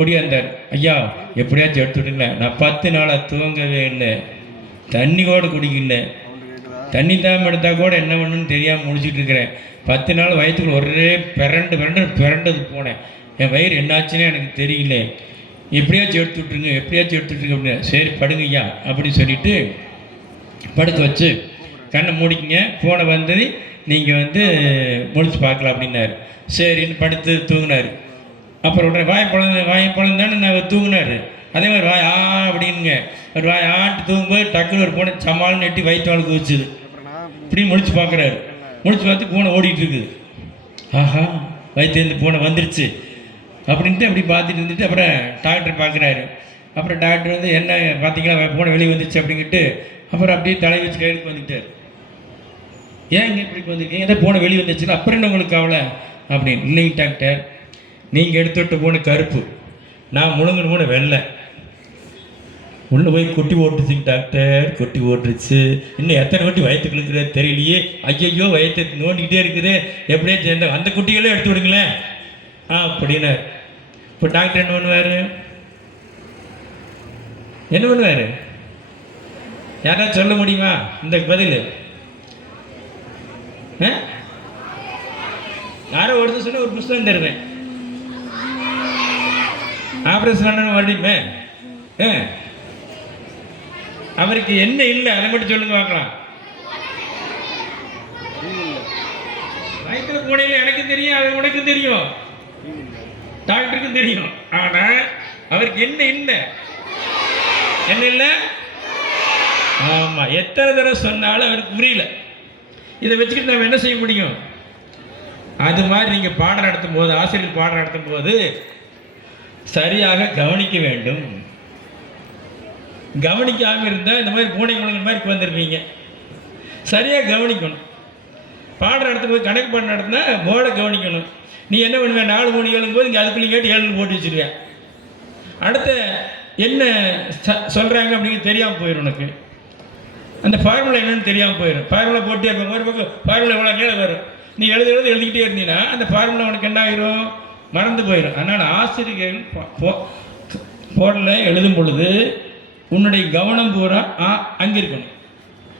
ஒடியாந்தார். ஐயா எப்படியாச்சும் எடுத்து விட்டுங்களேன், நான் 10 நாளாக தூங்கவே இல்லை, தண்ணி கூட குடிக்கல, தண்ணி தாம எடுத்தால் கூட என்ன பண்ணுன்னு தெரியாமல் முடிச்சுட்டு இருக்கிறேன். 10 நாள் வயிற்றுக்குள்ள ஒரே பிறண்டது போனேன், என் வயிறு என்னாச்சுன்னே எனக்கு தெரியல, எப்படியாச்சும் எடுத்து விட்ருங்க அப்படின்னு. சரி படுங்க ஐயா அப்படின்னு சொல்லிட்டு படுக்க வச்சு கண்ணை மூடிக்கிங்க, ஃபோனை வந்தது நீங்கள் வந்து முடிச்சு பார்க்கலாம் அப்படின்னாரு. சரின்னு படுத்து தூங்கினார். அப்புறம் உடனே வாயப்பழம் தானே நான் தூங்கினார். அதே மாதிரி வாய் அப்படின்னுங்க, ஒரு வாய் ஆட்டு தூங்கும்போது டக்குன்னு ஒரு பூனை சமாளம் நெட்டி வயிற்றாளுக்கு வச்சுது. இப்படி முடிச்சு பார்க்குறாரு. முடிச்சு பார்த்து பூனை ஓடிட்டு இருக்குது. ஆஹா, வயிற்றுலேருந்து பூனை வந்துருச்சு அப்படின்ட்டு அப்படி பார்த்துட்டு இருந்துட்டு அப்புறம் டாக்டர் பார்க்குறாரு. அப்புறம் டாக்டர் வந்து என்ன பார்த்தீங்களா பூனை வெளியே வந்துச்சு அப்படிங்கிட்டு அப்புறம் அப்படியே தலை வச்சு கையெழுத்து வந்துக்கிட்டார். ஏங்க இப்படி வந்துருக்கீங்க, எதை பூனை வெளியே வந்துச்சுன்னா அப்புறம் என்ன உங்களுக்கு கவலை அப்படின்னு. இல்லைங்க டாக்டர், நீங்கள் எடுத்து விட்ட பூனை கருப்பு, நான் முழுங்கின பூனை வெள்ளை, உள்ளே போய் குட்டி ஓட்டுச்சுங்க டாக்டர், குட்டி ஓட்டுருச்சு, இன்னும் எத்தனை குட்டி வயிற்றுக்கு இருக்கிற தெரியலையே, ஐயோ வயிற்று நோண்டிக்கிட்டே இருக்குது, எப்படியே சேர்ந்த அந்த குட்டிகளே எடுத்து விடுங்களேன் அப்படின்னார். இப்போ டாக்டர் என்ன பண்ணுவார்? யாராவது சொல்ல முடியுமா இந்த பதில்? யாரோ ஒருத்தர் சொன்ன ஒரு புஸ்தகம் தருவேன், ஆப்ரேஷன் பண்ணணும் மறுபடியுமே. அவருக்கு என்ன இல்லை அதை மட்டும் சொல்லுங்க பார்க்கலாம். வயிற்றுல பூனையில் எனக்கு தெரியும், அது உனக்கு தெரியும், டாக்டருக்கும் தெரியும். ஆனா அவருக்கு என்ன இல்லை? ஆமா, எத்தனை தடவை சொன்னாலும் அவருக்கு புரியல. இதை வச்சுக்கிட்டு நம்ம என்ன செய்ய முடியும்? அது மாதிரி நீங்க பாடம் நடத்தும் போது, ஆசிரியர் பாடம் நடத்தும் போது சரியாக கவனிக்க வேண்டும். கவனிக்காமல் இருந்தால் இந்த மாதிரி பூனை குழந்தை மாதிரி வந்துருப்பீங்க. சரியாக கவனிக்கணும். பாடம் நடத்தும் போது கணக்கு பாடம் நடத்தினா போர்டை கவனிக்கணும். நீ என்ன பண்ணுவேன், 4 3 7 போது இங்கே அதுக்குள்ளே கேட்டு 7 போட்டு வச்சுருவேன். அடுத்த என்ன சொல்கிறாங்க அப்படிங்கிறது தெரியாமல் போயிடும். உனக்கு அந்த ஃபார்முலா என்னன்னு தெரியாமல் போயிடும். ஃபார்முலா போட்டே இருப்பாங்க, ஒரு பக்கம் ஃபார்முலா எவ்வளோ நேரம் வரும், நீ எழுதிக்கிட்டே இருந்தீங்கன்னா அந்த ஃபார்முலா உனக்கு என்ன ஆகிரும், மறந்து போயிடும். அதனால் ஆசிரியர்கள் போர்டில் எழுதும் பொழுது உன்னுடைய கவனம் பூரா அங்கே இருக்கணும்.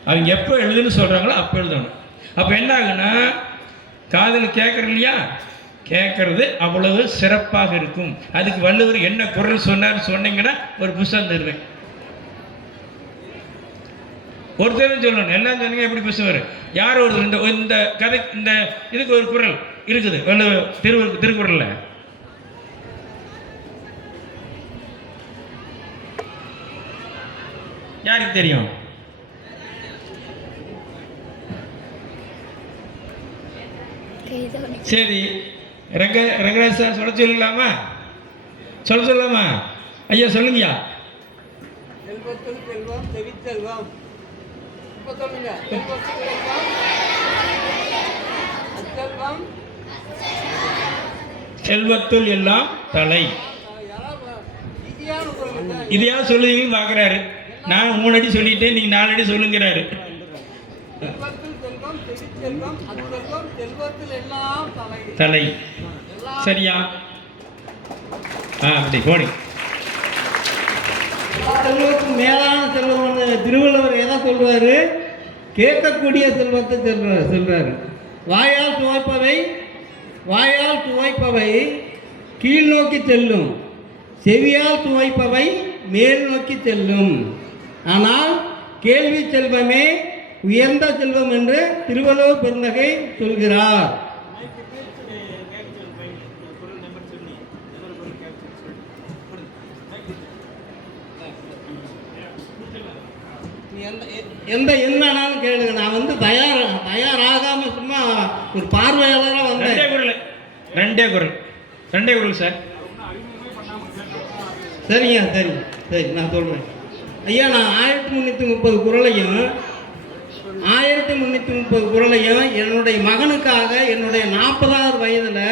அவங்க எப்போ எழுதுன்னு சொல்கிறாங்களோ அப்போ எழுதணும். அப்போ என்ன ஆகுன்னா காதில் கேட்குற இல்லையா, கேட்குறது அவ்வளவு சிறப்பாக இருக்கும். அதுக்கு வள்ளுவர் என்ன குரல் சொன்னார் சொன்னீங்கன்னா ஒரு புஸ்தகம் தருவேன். ஒருத்தரும் சொல்லணும், எல்லாம் சொன்னீங்க எப்படி புஸ்தகம் வரும்? யாரோ ஒரு இந்த கதை இந்த இதுக்கு ஒரு குரல் இருக்குது வள்ளுவர் திருக்குறள்ல. யாருக்கு தெரியும்? சரி, ரங்கராஜ் சார் சொல்லலாமா? சொல்லலாமா ஐயா? சொல்லுங்கய்யா. செல்வத்துள் எல்லாம் தலை. இது யார் சொல்லுவீங்கன்னு பார்க்குறாரு. நான் 3 அடி சொல்லிட்டேன், நீங்கள் 4 அடி சொல்லுங்கிறாரு. தலை சரியா? அப்படி போனி. செல்வத்துக்கு மேலான செல்வம் திருவள்ளுவர் எதை சொல்றாரு? கேட்கக்கூடிய செல்வத்தை சொல்றாரு. வாயால் சுவைப்பவை கீழ் நோக்கி செல்லும், செவியால் சுவைப்பவை மேல் நோக்கி செல்லும். ஆனால் கேள்வி செல்வமே உயர்ந்த செல்வம் என்று திருவள்ளுவர் பெருந்தகை சொல்கிறார். எந்த என்னாலும் கேளுங்க. நான் தயாராகாம சும்மா ஒரு பார்வையாளராக வந்தேன். ரெண்டே குரல் சார். சரிங்க, சரி நான் சொல்கிறேன். ஐயா, நான் 1330 குறளையும் என்னுடைய மகனுக்காக என்னுடைய 40வது வயதில்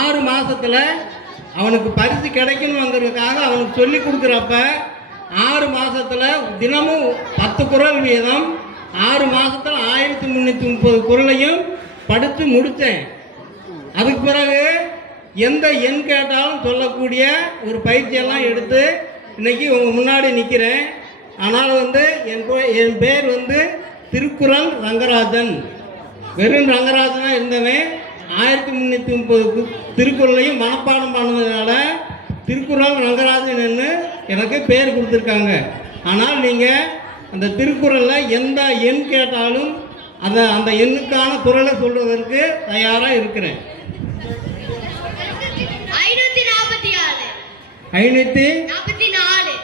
6 மாதத்தில் அவனுக்கு பரிசு கிடைக்கணுங்கிறதுக்காக அவனுக்கு சொல்லி கொடுக்குறப்ப 6 மாதத்தில் தினமும் 10 குறள் வீதம் 6 மாதத்தில் 1330 குறளையும் படித்து முடித்தேன். அதுக்கு பிறகு எந்த எண் கேட்டாலும் சொல்லக்கூடிய ஒரு பயிற்சியெல்லாம் எடுத்து இன்னைக்கு உங்கள் முன்னாடி நிற்கிறேன். ஆனால் என் பேர் திருக்குறள் ரங்கராஜன். வெறும் ரங்கராஜனாக இருந்தவன் 1330 திருக்குறளையும் மனப்பாடம் பண்ணதுனால திருக்குறள் ரங்கராஜன் எனக்கு பேர் கொடுத்துருக்காங்க. ஆனால் நீங்கள் அந்த திருக்குறளில் எந்த எண் கேட்டாலும் அந்த எண்ணுக்கான குறளை சொல்வதற்கு தயாராக இருக்கிறேன். 544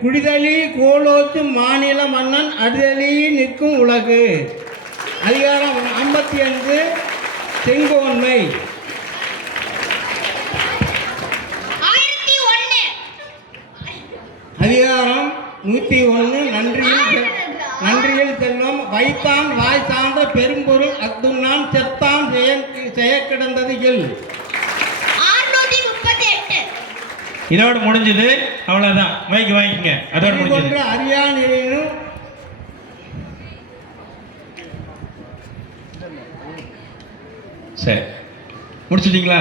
குடிதளி கோலோச்சு மாநில மன்னன் அடிதளி நிற்கும் உலகு. அதிகாரம் 55 செங்கோன்மை. அதிகாரம் 101 நன்றியில் செல்வம். வைத்தான் வாய் சார்ந்த பெரும்பொருள் அத்துண்ணான் செத்தான் செய்ய கிடந்தது இல். இதோட முடிஞ்சது, அவ்வளோதான். மைக்கு வாங்கிக்கங்க. அதோட முடிஞ்சது. அறியானினும் சரி, முடிச்சிட்டீங்களா?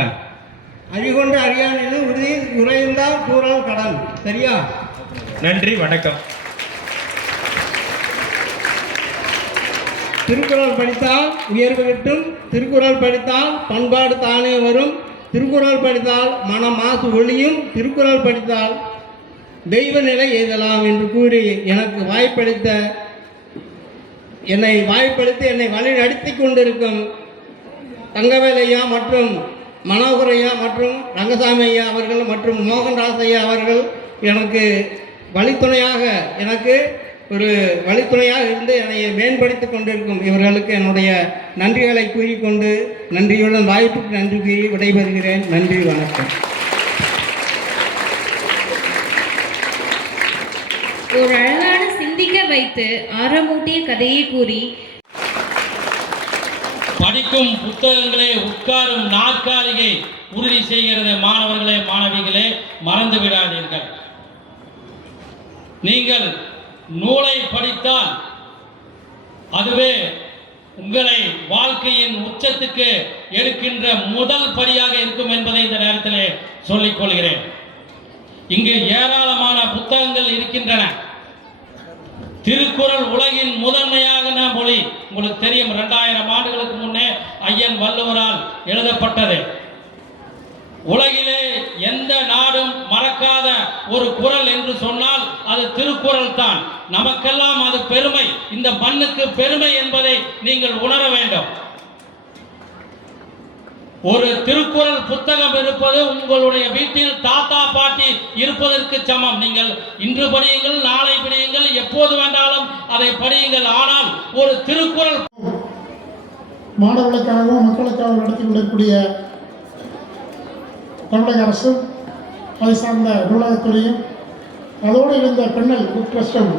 அறிகொண்டு அறியானினும் உறுதி உறைந்தால் கூறல் கடன். சரியா? நன்றி, வணக்கம். திருக்குறள் படித்தால் உயர்வு கிட்டும், திருக்குறள் படித்தால் பண்பாடு தானே வரும், திருக்குறள் படித்தால் மன மாசு ஒளியும், திருக்குறள் படித்தால் தெய்வ நிலை எய்தலாம் என்று கூறி எனக்கு என்னை வழி நடத்தி கொண்டிருக்கும் தங்கவேல் ஐயா மற்றும் மனோகர் ஐயா மற்றும் ரங்கசாமி ஐயா அவர்கள் மற்றும் மோகன்ராஜ் ஐயா அவர்கள் எனக்கு வழித்துணையாக இருந்து என்னை மேம்படுத்தி கொண்டிருக்கும் இவர்களுக்கு என்னுடைய நன்றிகளை கூறிக்கொண்டு நன்றியுடன் வாய்ப்புக்கு நன்றி கூறி விடைபெறுகிறேன். நன்றி, வணக்கம். ஒரு அழகான சிந்திக்க வைத்து ஆரம்பூட்டிய கதையை கூறி படிக்கும் புத்தகங்களே உட்காரும் நாற்காலியை உறுதி செய்கிறது. மாணவர்களே, மாணவிகளே, மறந்து விடாதீர்கள். நீங்கள் நூலை படித்தால் அதுவே உங்களை வாழ்க்கையின் உச்சத்துக்கு எடுக்கின்ற முதல் படியாக இருக்கும் என்பதை இந்த நேரத்திலே சொல்லிக் கொள்கிறேன். இங்கு ஏராளமான புத்தகங்கள் இருக்கின்றன. திருக்குறள் உலகின் முதன்மையாக மொழி. உங்களுக்கு தெரியும், 2000 ஆண்டுகளுக்கு முன்னே ஐயன் வள்ளுவரால் எழுதப்பட்டது. உலகிலே எந்த நாடும் மறக்காத ஒரு குறள் என்று சொன்னால் அது திருக்குறள் தான். நமக்கெல்லாம் அது பெருமை, இந்த மண்ணுக்கு பெருமை என்பதை நீங்கள் உணர வேண்டும். ஒரு திருக்குறள் புத்தகம் இருப்பது உங்களுடைய வீட்டில் தாத்தா பாட்டி இருப்பதற்கு சமம். நீங்கள் இன்று படியுங்கள், நாளை படியுங்கள், எப்போது வேண்டாலும் அதை படியுங்கள். ஆனால் ஒரு திருக்குறள் மாணவர்களுக்காகவும் மக்களுக்காகவும் நடத்தி கொண்டிருக்கூடிய தமிழக அரசும் அதை சார்ந்த நூலகத்துறையும் அதோடு இருந்த பெண்ணல் புக் ட்ரஸ்டும்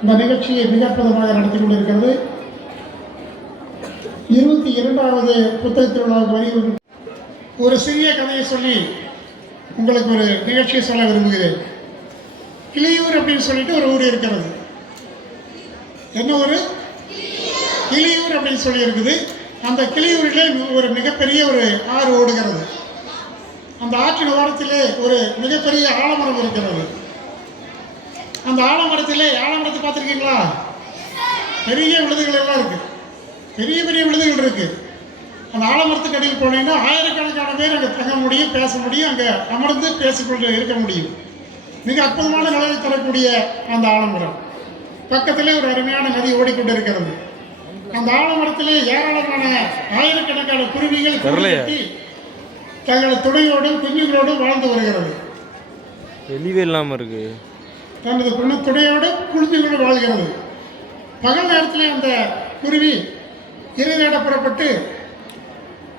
இந்த நிகழ்ச்சியை மிக அற்புதமாக நடத்தி கொண்டிருக்கிறது. 22வது புத்தக திருவிழாவுக்கு வருகிறது. ஒரு சிறிய கதையை சொல்லி உங்களுக்கு ஒரு நிகழ்ச்சியை சொல்ல விரும்புகிறேன். கிளியூர் அப்படின்னு சொல்லிட்டு ஒரு ஊர் இருக்கிறது. என்ன ஊர்? கிளியூர் அப்படின்னு சொல்லி இருக்குது. அந்த கிளியூரிலே ஒரு மிகப்பெரிய ஒரு ஆறு ஓடுகிறது. அந்த ஆற்றின் ஓரத்திலே ஒரு மிகப்பெரிய ஆலமரம் இருக்கிறது. அந்த ஆலமரத்தை பார்த்துருக்கீங்களா? பெரிய விழுதுகள் எல்லாம் இருக்குது, பெரிய பெரிய விழுதுகள் இருக்குது. அந்த ஆலமரத்துக்கு அடியில் போனீங்கன்னா ஆயிரக்கணக்கான பேர் அங்கே தங்க முடியும், பேச முடியும், அங்கே அமர்ந்து பேசிக்கொண்டு இருக்க முடியும். மிக அற்புதமான நிலையை தரக்கூடிய அந்த ஆலமரம் பக்கத்திலே ஒரு அருமையான நதி ஓடிக்கொண்டு இருக்கிறது. அந்த ஆலமரத்திலே ஏராளமான ஆயிரக்கணக்கான குருவிகள் கட்டி தங்கள் துணையோடும் குஞ்சுகளோடும் வாழ்ந்து வருகிறது. வெளியே இல்லாமல் இருக்கு. தனது துணையோடு குழுந்தைகளோடு வாழ்கிறது. பகல் நேரத்தில் அந்த குருவி இறை தேட புறப்பட்டு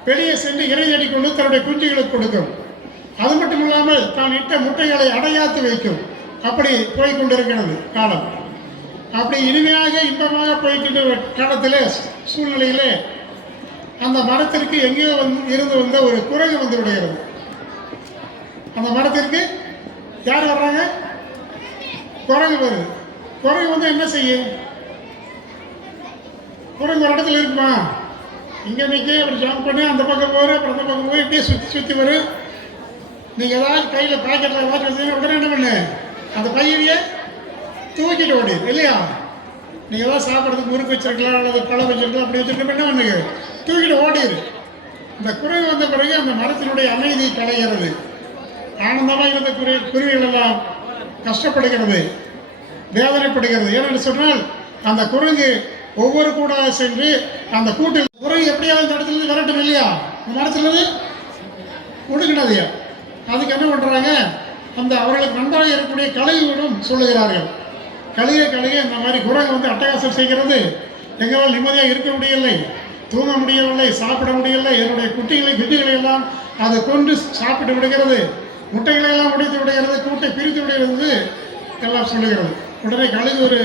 வெளியே சென்று இறை தேடிக்கொண்டு தன்னுடைய குஞ்சுகளுக்கு கொடுக்கும். அது மட்டும் இல்லாமல் தான் இட்ட முட்டைகளை அடையாத்து வைக்கும். அப்படி போய்கொண்டிருக்கிறது காலம். அப்படி இனிமையாக இன்பமாக போய்கின்ற காலத்திலே சூழ்நிலையிலே அந்த மரத்திற்கு எங்கேயோ இருந்து வந்த ஒரு குரங்கு வந்து விடுகிறது. அந்த மரத்திற்கு யார் வர்றாங்க? குரங்கு வருது. குரங்கு வந்து என்ன செய்யும்? குரங்கு ஒரு இடத்துல இருக்குமா? இங்கே நிற்க அப்படி ஜம்ப் பண்ணி அந்த பக்கம் போகிற, அப்புறம் அந்த பக்கம் போய் இப்படியே சுற்றி சுற்றி வரும். நீங்கள் ஏதாவது கையில் பாக்கெட்டில் ஏதாச்சும் வச்சுருந்தீங்க உடனே என்ன பண்ணு, அந்த பையனையே தூக்கிட்டு ஓடிடு இல்லையா? நீங்கள் ஏதாவது சாப்பிட்றதுக்கு முறுக்கு வச்சிருக்கலாம் அல்லது பழம் வச்சிருக்கலாம், அப்படி வச்சுருக்க என்ன பண்ணுங்க, தூக்கிட்டு ஓடிடு. இந்த குரங்கு வந்த பிறகு அந்த மரத்தினுடைய அமைதி கலைகிறது. ஆனந்தமாக இருந்த குருவிகள் எல்லாம் கஷ்டப்படுகிறது, வேதனைப்படுகிறது. ஏனென்று சொன்னால் அந்த குரங்கு ஒவ்வொரு கூடாக சென்று அந்த கூட்டில் குரங்கு எப்படியாவது இந்த இடத்துல விரட்டும் இல்லையா? இந்த மரத்துலேருந்து ஒடுங்கினதையா? அதுக்கு என்ன பண்ணுறாங்க? அந்த அவர்களுக்கு நன்றாக இருக்கக்கூடிய கலைகளும் சொல்லுகிறார்கள். கழுக இந்த மாதிரி குரங்கு வந்து அட்டகாசம் செய்கிறது. எங்களால் நிம்மதியாக இருக்க முடியவில்லை, தூங்க முடியவில்லை, சாப்பிட முடியவில்லை. என்னுடைய குட்டிகளை குஞ்சுகளை எல்லாம் அதை கொண்டு சாப்பிட்டு விடுகிறது, முட்டைகளை எல்லாம் உடைத்து விடுகிறது, கூட்டை பிரித்து விடுகிறது எல்லாம் சொல்லுகிறது. உடனே கழுகு ஒரு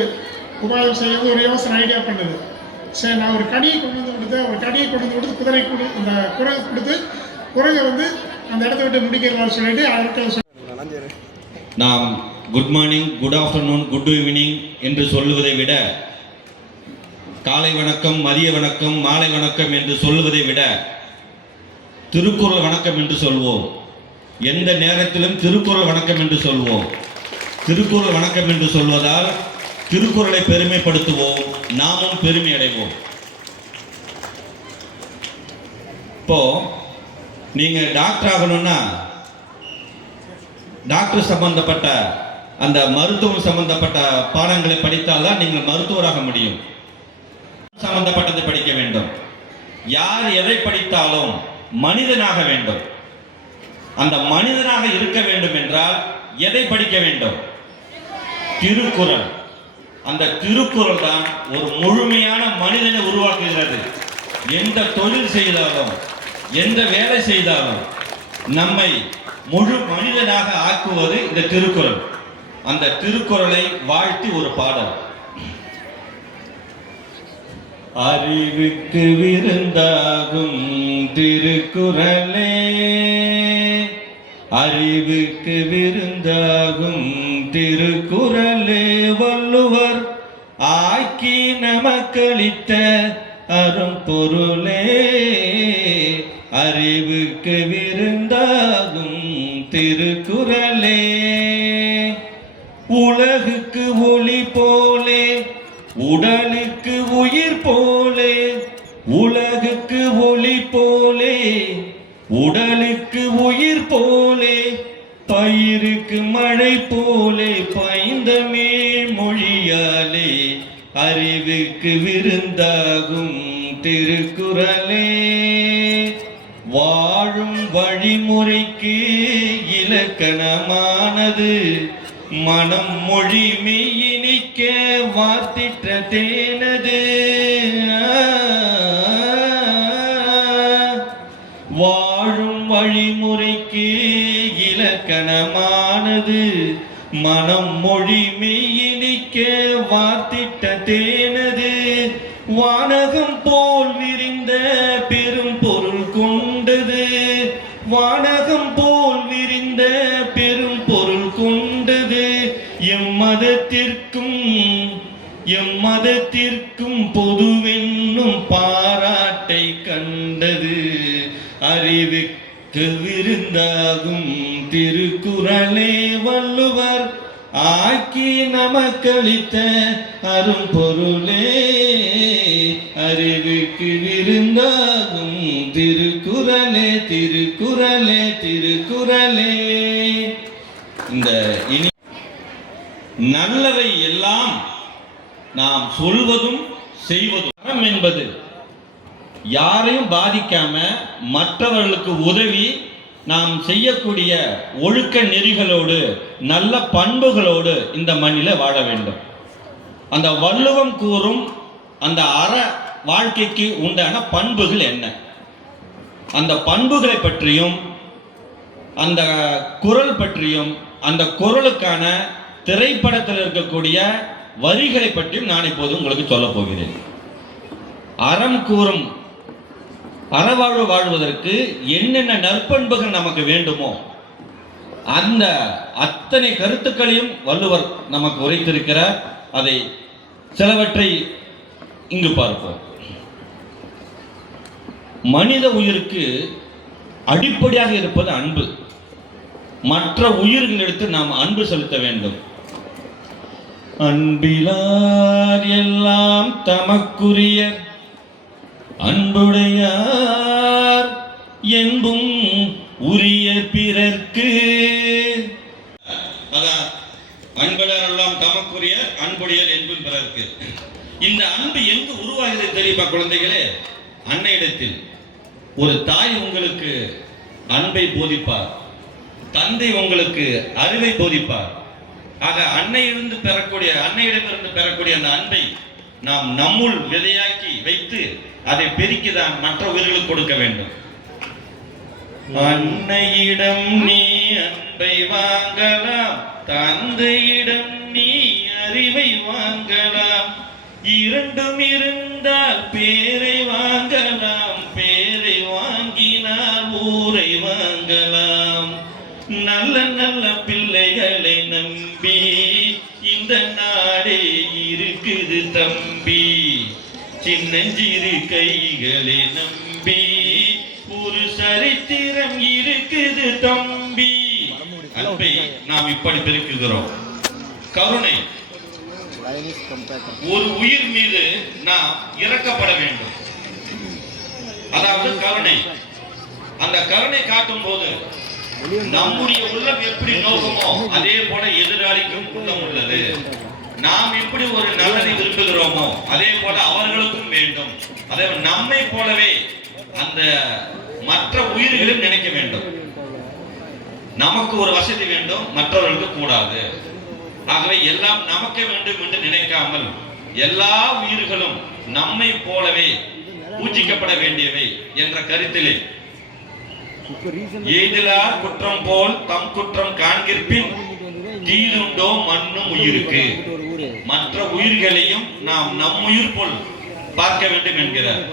உபாயம் செய்யறது, ஒரு யோசனை ஐடியா பண்ணுது. சரி, நான் ஒரு கடியை கொண்டு வந்து கொடுத்து குதிரை அந்த குரங்கு கொடுத்து குரங்கை வந்து அந்த இடத்த விட்டு முடிக்கிறதா சொல்லிட்டு அவர்கிட்ட நாம் good morning, good afternoon, good evening என்று சொல்லுவதை விட, காலை வணக்கம், மதிய வணக்கம், மாலை வணக்கம் என்று சொல்லுவதை விட திருக்குறள் வணக்கம் என்று சொல்வோம். எந்த நேரத்திலும் திருக்குறள் வணக்கம் என்று சொல்வோம். திருக்குறள் வணக்கம் என்று சொல்வதால் திருக்குறளை பெருமைப்படுத்துவோம், நாமும் பெருமை அடைவோம். இப்போ நீங்க டாக்டர் ஆகணும்னா டாக்டர் சம்பந்தப்பட்ட அந்த மருத்துவம் சம்பந்தப்பட்ட பாடங்களை படித்தால்தான் நீங்கள் மருத்துவராக முடியும். சம்பந்தப்பட்டதை படிக்க வேண்டும். யார் எதை படித்தாலும் மனிதனாக வேண்டும். அந்த மனிதனாக இருக்க வேண்டும் என்றால் எதை படிக்க வேண்டும்? திருக்குறள். அந்த திருக்குறள் தான் ஒரு முழுமையான மனிதனை உருவாக்குகிறது. எந்த தொழில் செய்தாலும், எந்த வேலை செய்தாலும் நம்மை முழு மனிதனாக ஆக்குவது இந்த திருக்குறள். அந்த திருக்குறளை வாழ்த்தி ஒரு பாடல். அறிவுக்கு விருந்தாகும் திருக்குறளே, அறிவுக்கு விருந்தாகும் திருக்குறளே, வள்ளுவர் ஆக்கி நமக்களித்த அரும்பொருளே, அறிவுக்கு விருந்தாகும் திருக்குறளே, உலகுக்கு ஒளி போலே, உடலுக்கு உயிர் போலே, உலகுக்கு ஒளி போலே, உடலுக்கு உயிர் போலே, பயிருக்கு மழை போலே, பைந்தமிழ் மொழியாலே, அறிவுக்கு விருந்தாகும் திருக்குறளே, வாழும் வழிமுறைக்கு இலக்கணமானது, மனம் மொழி மெய்யினிக்க வார்த்திட்ட தேனது, வாழும் வழிமுறைக்கு இலக்கணமானது, மனம் மொழி மெய்யினிக்க வார்த்திட்ட தேனது, வானகம் போல் விரிந்த பெரும் பொருள் கொண்டது, வானகம் போல் விரிந்த பெரும் பொருள் கொண்டது, எம் எம்மதத்திற்கும் பொதுவென்னும் பாராட்டை கண்டது அறிவுக்கு விருந்தாகும் திருக்குறளே வள்ளுவர் ஆக்கி நமக்களித்த அரும்பொருளே அறிவுக்கு விருந்தாகும் திருக்குறளே திருக்குறளே திருக்குறளே. இந்த இனி நல்லவை எல்லாம் நாம் சொல்வதும் செய்வதும் அறம் என்பது யாரையும் பாதிக்காம மற்றவர்களுக்கு உதவி நாம் செய்யக்கூடிய ஒழுக்க நெறிகளோடு நல்ல பண்புகளோடு இந்த மண்ணில் வாழ வேண்டும். அந்த வள்ளுவம் கூறும் அந்த அற வாழ்க்கைக்கு உண்டான பண்புகள் என்ன, அந்த பண்புகளை பற்றியும் அந்த குறள் பற்றியும் அந்த குறளுக்கான திரைப்படத்தில் இருக்கக்கூடிய வரிகளை பற்றியும் நான் இப்போது உங்களுக்கு சொல்ல போகிறேன். அறம் கூறும் அறவாழ்வு வாழ்வதற்கு என்னென்ன நற்பண்புகள் நமக்கு வேண்டுமோ அந்த அத்தனை கருத்துக்களையும் வள்ளுவர் நமக்கு உரைத்திருக்கிறார். அதை சிலவற்றை இங்கு பார்ப்போம். மனித உயிருக்கு அடிப்படையாக இருப்பது அன்பு. மற்ற உயிர்களிடத்து நாம் அன்பு செலுத்த வேண்டும். அன்பிலார் எல்லாம் தமக்குரிய அன்புடையார் என்பும் உரிய பிறர்க்கு. அதான் அன்புடையார் எல்லாம் தமக்குரிய அன்புடையார் என்பும் பிறர்க்கு. இந்த அன்பு எங்கு உருவாகிறது தெரியுமா குழந்தைகளே? அன்னையிடத்தில். ஒரு தாய் உங்களுக்கு அன்பை போதிப்பார், தந்தை உங்களுக்கு அறிவை போதிப்பார். ஆக அன்னையிடமிருந்து பெறக்கூடிய அந்த அன்பை நாம் நம்முள் விதையாக்கி வைத்து அதை பெருக்கிதான் மற்ற உயிர்களுக்கு கொடுக்க வேண்டும். அன்னையிடம் நீ அன்பை வாங்கலாம், தந்தையிடம் நீ அறிவை வாங்கலாம். இரண்டும் இருந்தால் பேரை வாங்கலாம், பேரை வாங்கினால் ஊரை வாங்கலாம். நல்ல நல்ல பிள்ளைகளை நம்பி இந்த நாடே இருக்குது தம்பி. சின்னஞ்சிறு கைகளை நம்பி ஒரு சரித்திரம் இருக்குது தம்பி. அன்பை நாம் இப்படி பெருக்குகிறோம். கருணை, ஒரு உயிர் மீது நாம் இறக்கப்பட வேண்டும். அதாவது கருணை. அந்த கருணை காட்டும் போது நம்முடைய உள்ளம் எப்படி நோக்குமோ அதே போல எதிராளிக்கும் உள்ளம் உள்ளது. நாம் எப்படி ஒரு நல்லதை விரும்புகிறோமோ அதே போல அவர்களுக்கும் வேண்டும். அதே நம்மை போலவே அந்த மற்ற உயிர்களும் நினைக்க வேண்டும். நமக்கு ஒரு வசதி வேண்டும், மற்றவர்களுக்கு கூடாது. ஆகவே எல்லாம் நமக்கு வேண்டும் என்று நினைக்காமல் எல்லா உயிர்களும் நம்மை போலவே பூஜிக்கப்பட வேண்டியவை என்ற கருத்திலே எய்திலார் குற்றம் போல் தம் குற்றம் காண்கிற்பின் தீதுண்டோ மண்ணும் உயிருக்கு. மற்ற உயிர்களையும் நாம் நம் உயிர் போல் பார்க்க வேண்டும் என்கிறார்.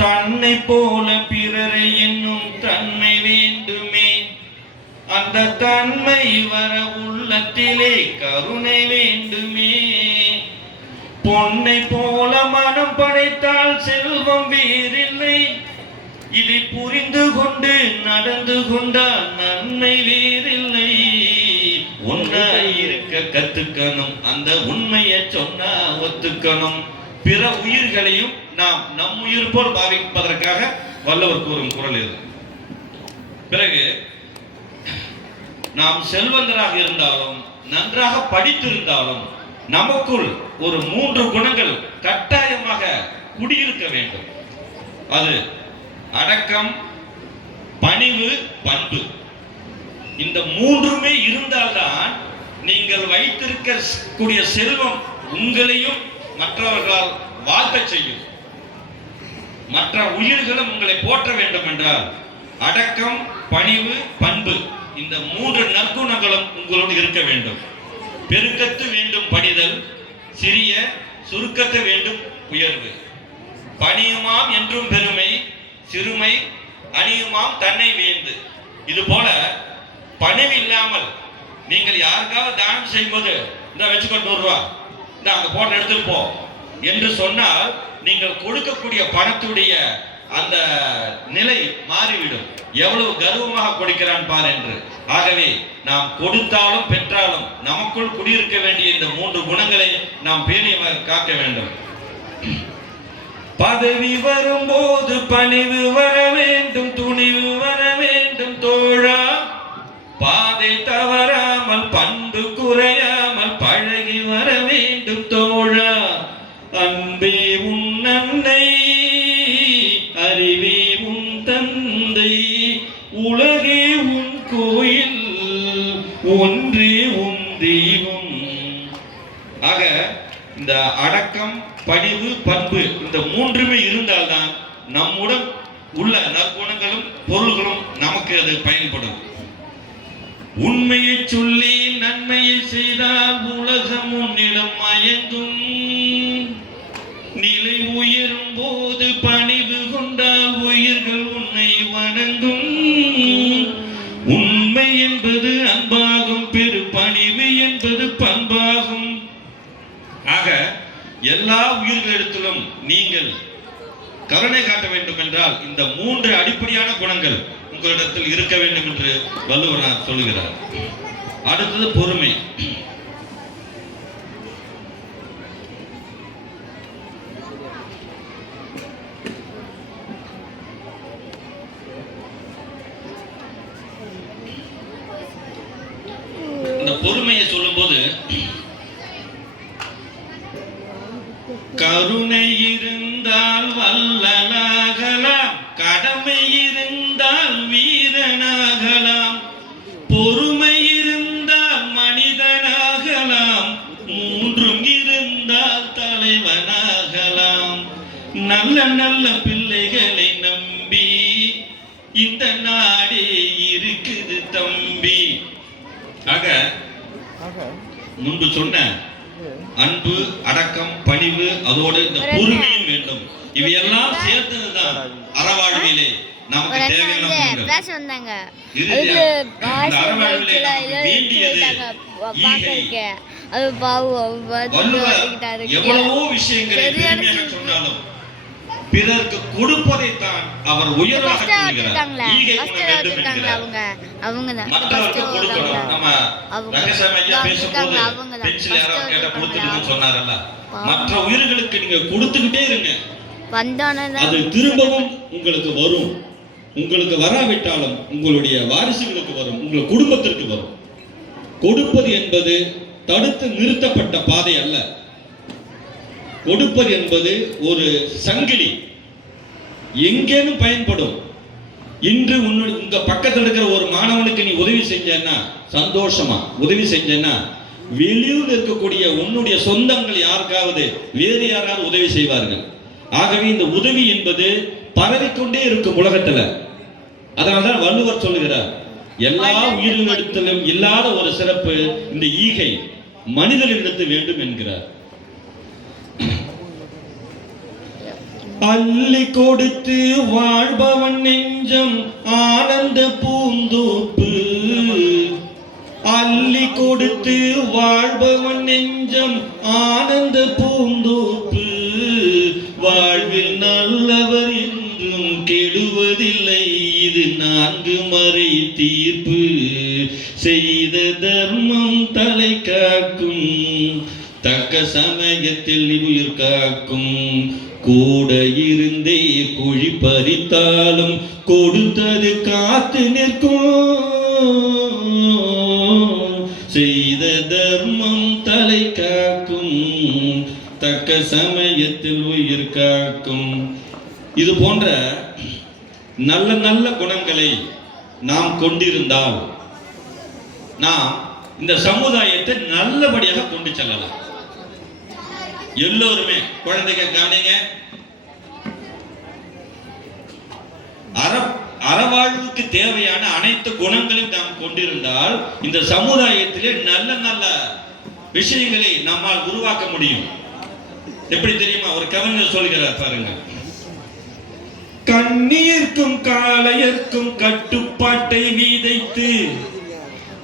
தன்னை போல பிறரை என்னும் தன்மை வேண்டுமே, அந்த தன்மை வர உள்ளத்திலே கருணை வேண்டுமே. பொன்னை போல மனம் படைத்தால் செல்வம் வேறில்லை, இதை புரிந்து கொண்டு நடந்து கொண்டால் நன்மை வேறில்லை. உண்மையாய் இருக்க கத்துக்கணும், அந்த உண்மையை சொன்னா ஒத்துக்கணும். பிற உயிர்களையும் நாம் நம் உயிர் போல் பாவிப்பதற்காக வள்ளுவர் கூறும் குறள் இது. பிறகு நாம் செல்வந்தராக இருந்தாலும் நன்றாக படித்திருந்தாலும் நமக்குள் ஒரு 3 குணங்கள் கட்டாயமாக குடியிருக்க வேண்டும். அது அடக்கம், பணிவு, பண்பு. இந்த 3மே இருந்தால்தான் நீங்கள் வைத்திருக்கக்கூடிய செல்வம் உங்களையும் மற்றவர்களால் வாழ்த்த செய்யும். மற்ற உயிர்களும் உங்களை போற்ற வேண்டும் என்றால் அடக்கம், பணிவு, பண்பு, இந்த 3 நற்குணங்களும் உங்களோடு இருக்க வேண்டும். பெருக்கத்து வேண்டும் படிதல், சிறிய சுருக்கத்து வேண்டும் உயர்வு. பணியுமாம் என்றும் பெருமை, சிறுமை அணியுமாம் தன்னை வேந்து. இது போல பணிவு இல்லாமல் நீங்கள் யாருக்காவது தானம் செய்யும்போது இந்த வச்சுக்கோ 100 ரூபா, இந்த அங்க போன எடுத்துட்டு போ என்று சொன்னால் நீங்கள் கொடுக்கக்கூடிய பணத்துடைய அந்த நிலை மாறிவிடும். எவ்வளவு கர்வமாக கொடுக்கிறான் பார் என்று. ஆகவே நாம் கொடுத்தாலும் பெற்றாலும் நமக்குள் குடியிருக்க வேண்டிய இந்த 3 குணங்களை நாம் பேணியமாக காக்க வேண்டும். பதவி வரும்போது பணிவு வர வேண்டும், துணிவு வர வேண்டும் தோழா. பாதை தவறாமல் பண்பு குறையாமல் பழகி வர வேண்டும் தோழா. அன்பே உன் அன்னை, அறிவே உன் தந்தை, உலகே உன் கோயில், ஒன்றே உன் தெய்வம். ஆக இந்த அடக்கம், பணிவு, பண்பு இந்த 3மே இருந்தால்தான் நம்முடன் உள்ள நற்குணங்களும் பொருள்களும் நமக்கு அது பயன்படும். உண்மையை சொல்லி நன்மையை செய்தால் உலகம் உன்னிடம் மயங்கும். நிலை உயரும் போது பணிவு கொண்டால் உயிர்கள் உன்னை வணங்கும். உண்மை என்பது அன்பாகும், பெரு பணிவு என்பது பண்பாகும். ஆக எல்லா உயிர்களிடத்திலும் நீங்கள் கருணை காட்ட வேண்டும் என்றால் இந்த 3 அடிப்படையான குணங்கள் உங்களிடத்தில் இருக்க வேண்டும் என்று வள்ளுவர் சொல்லுகிறார். அடுத்தது பொறுமை. இந்த பொறுமையை சொல்லும்போது கருணை இருந்தால் வல்லனாகலாம், கடமை இருந்தால் வீரனாகலாம், பொறுமை இருந்தால் மனிதனாகலாம், 3ம் இருந்தால் தலைவனாகலாம். நல்ல நல்ல பிள்ளைகளை நம்பி இந்த நாடே இருக்குது தம்பி. ஆக முன்பு சொன்ன அன்பு, அடக்கம், பணிவு, அதோடு இந்த பொறுமையும் வேண்டும். இவையெல்லாம் சேர்ந்ததுதான் அறவாழ்விலே நமக்கு தேவையான குணங்கள். அறவாழ்விலே நமக்கு வேண்டியது ஈகை. வள்ளுவர் எவ்வளவோ விஷயங்களை பெருமையாக சொன்னாலும் பிறருக்கு கொடுப்பதைத்தான் அவர் உயர்வாக சொல்கிறார். ஈகை குணம் வேண்டும் என்கிறார். மற்றவருக்கு கொடுக்கணும். நம்ம ரங்கசாமி ஐயா பேசும்போது பென்சில் யாராவது கேட்ட கொடுத்துட்டு சொன்னாரல்ல, மற்ற உயிர்களுக்கு நீங்க கொடுத்துக்கிட்டே இருங்க, அது திரும்பவும் உங்களுக்கு வரும். உங்களுக்கு வராவிட்டாலும் உங்களுடைய வாரிசுகளுக்கு வரும், உங்கள் குடும்பத்திற்கு வரும். கொடுப்பது என்பது தடுத்து நிறுத்தப்பட்ட பாதை அல்ல. கொடுப்பது என்பது ஒரு சங்கிலி, எங்கேனும் பயன்படும். இன்று உங்க பக்கத்தில் இருக்கிற ஒரு மாணவனுக்கு நீ உதவி செஞ்சேன்னா சந்தோஷமா உதவி செஞ்சேன்னா வெளியூர் இருக்கக்கூடிய உன்னுடைய சொந்தங்கள் யாருக்காவது வேறு யாராவது உதவி செய்வார்கள். ஆகவே இந்த உதவி என்பது பரவிக்கொண்டே இருக்கும் உலகத்துல. அதனால்தான் வள்ளுவர் சொல்லுகிறார், எல்லா உயிரினத்திலும் இல்லாத ஒரு சிறப்பு இந்த ஈகை மனிதர்களிடத்தில் வேண்டும் என்கிறார். அள்ளி கொடுத்து வாழ்பவன் நெஞ்சம் ஆனந்த பூந்தோப்பு. அள்ளி கொடுத்து வாழ்பவன் நெஞ்சம் ஆனந்த பூந்தோப்பு. வாழ்வில் நல்லவர் என்றும் கெடுவதில்லை, இது 4 மறை தீர்ப்பு. செய்த தர்மம் தலை காக்கும், தக்க சமயத்தில் உயிர் காக்கும். கூட இருந்தே குழி பறித்தாலும் கொடுத்தது காத்து நிற்கும். செய்த தர்மம் தலை காக்கும், தக்க சமயத்தில் உயிர் காக்கும். இது போன்ற நல்ல நல்ல குணங்களை நாம் கொண்டிருந்தால் நாம் இந்த சமுதாயத்தை நல்லபடியாக கொண்டு செல்லலாம். எல்லோருமே குழந்தைங்க கவனிங்க, அறவாழ்வுக்கு தேவையான அனைத்து குணங்களையும் நாம் கொண்டிருந்தால் இந்த சமுதாயத்திலே நல்ல நல்ல விஷயங்களை நம்மால் உருவாக்க முடியும். எப்படி தெரியுமா? ஒரு கவிஞர் சொல்கிறார் பாருங்க, கண்ணீர்க்கும் காளையர்க்கும் கட்டுப்பாட்டை விதைத்து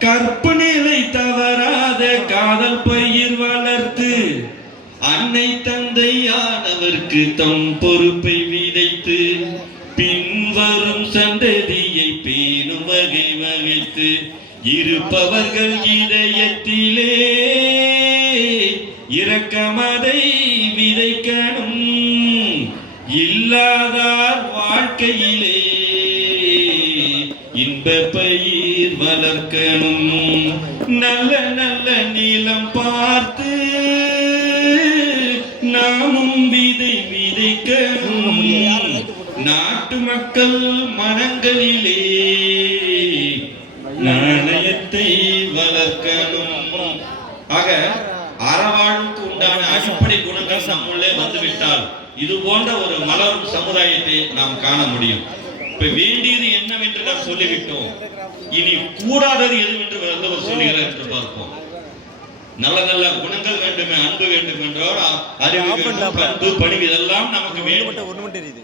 கற்பு நிலை தவறாத காதல் பயிர் வளர்த்து அன்னை தந்தையானவர்க்கு தம் பொறுப்பை விதைத்து பின்வரும் சந்ததியை பேணும் வகை வகைத்து இருப்பவர்கள் இதயத்திலே இரக்கமதை விதைக்கணும், இல்லாதார் வாழ்க்கையிலே இன்ப பயிர் வளர்க்கணும். நல்ல நல்ல நிலம் பார்த்து நாமும் விதை விதைக்கணும், நாட்டு மக்கள் மனங்களிலே நாணயத்தை வளர்க்கணும். ஆக அறவாழ்வுக்கு உண்டான அடிப்படை குணங்கள் நம்முள்ளே வந்துவிட்டால் இது போன்ற ஒரு மலரும் சமுதாயத்தை நாம் காண முடியும். இப்ப வேண்டியது என்னவென்று நாம் சொல்லிவிட்டோம், இனி கூடாதது எதுவென்று வள்ளுவர் சொல்லுகிறார் என்று பார்ப்போம். நல்ல நல்ல குணங்கள் வேண்டுமே, அன்பு வேண்டும் என்றால் அறிவு வேண்டும், பண்பு பணிவு இதெல்லாம் நமக்கு வேண்டும்.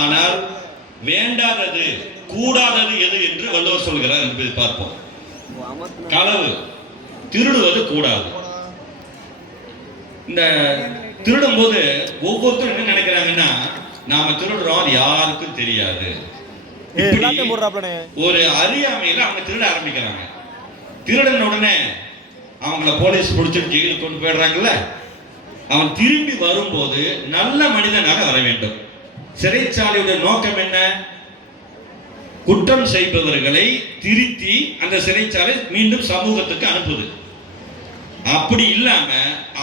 ஆனால் வேண்டாதது கூடாதது எது என்று வள்ளுவர் சொல்கிறார் என்பதை பார்ப்போம். களவு, திருடுவது கூடாது. இந்த திருடும் போது ஒவ்வொருத்தரும் என்ன நினைக்கிறாங்கன்னா, நாம திருடுறோம் அது யாருக்கும் தெரியாது. ஒரு அறியாமையில அவங்க திருட ஆரம்பிக்கிறாங்க. திருடன உடனே அவங்கள போலீஸ் பிடிச்சிட்டு ஜெயிலுக்கு கொண்டு போயிடுறாங்கல்ல. அவன் திரும்பி வரும்போது நல்ல மனிதனாக வர வேண்டும். சிறைச்சாலையுடைய நோக்கம் என்ன? குற்றம் செய்பவர்களை திருத்தி அந்த சிறைச்சாலை மீண்டும் சமூகத்துக்கு அனுப்புது. அப்படி இல்லாம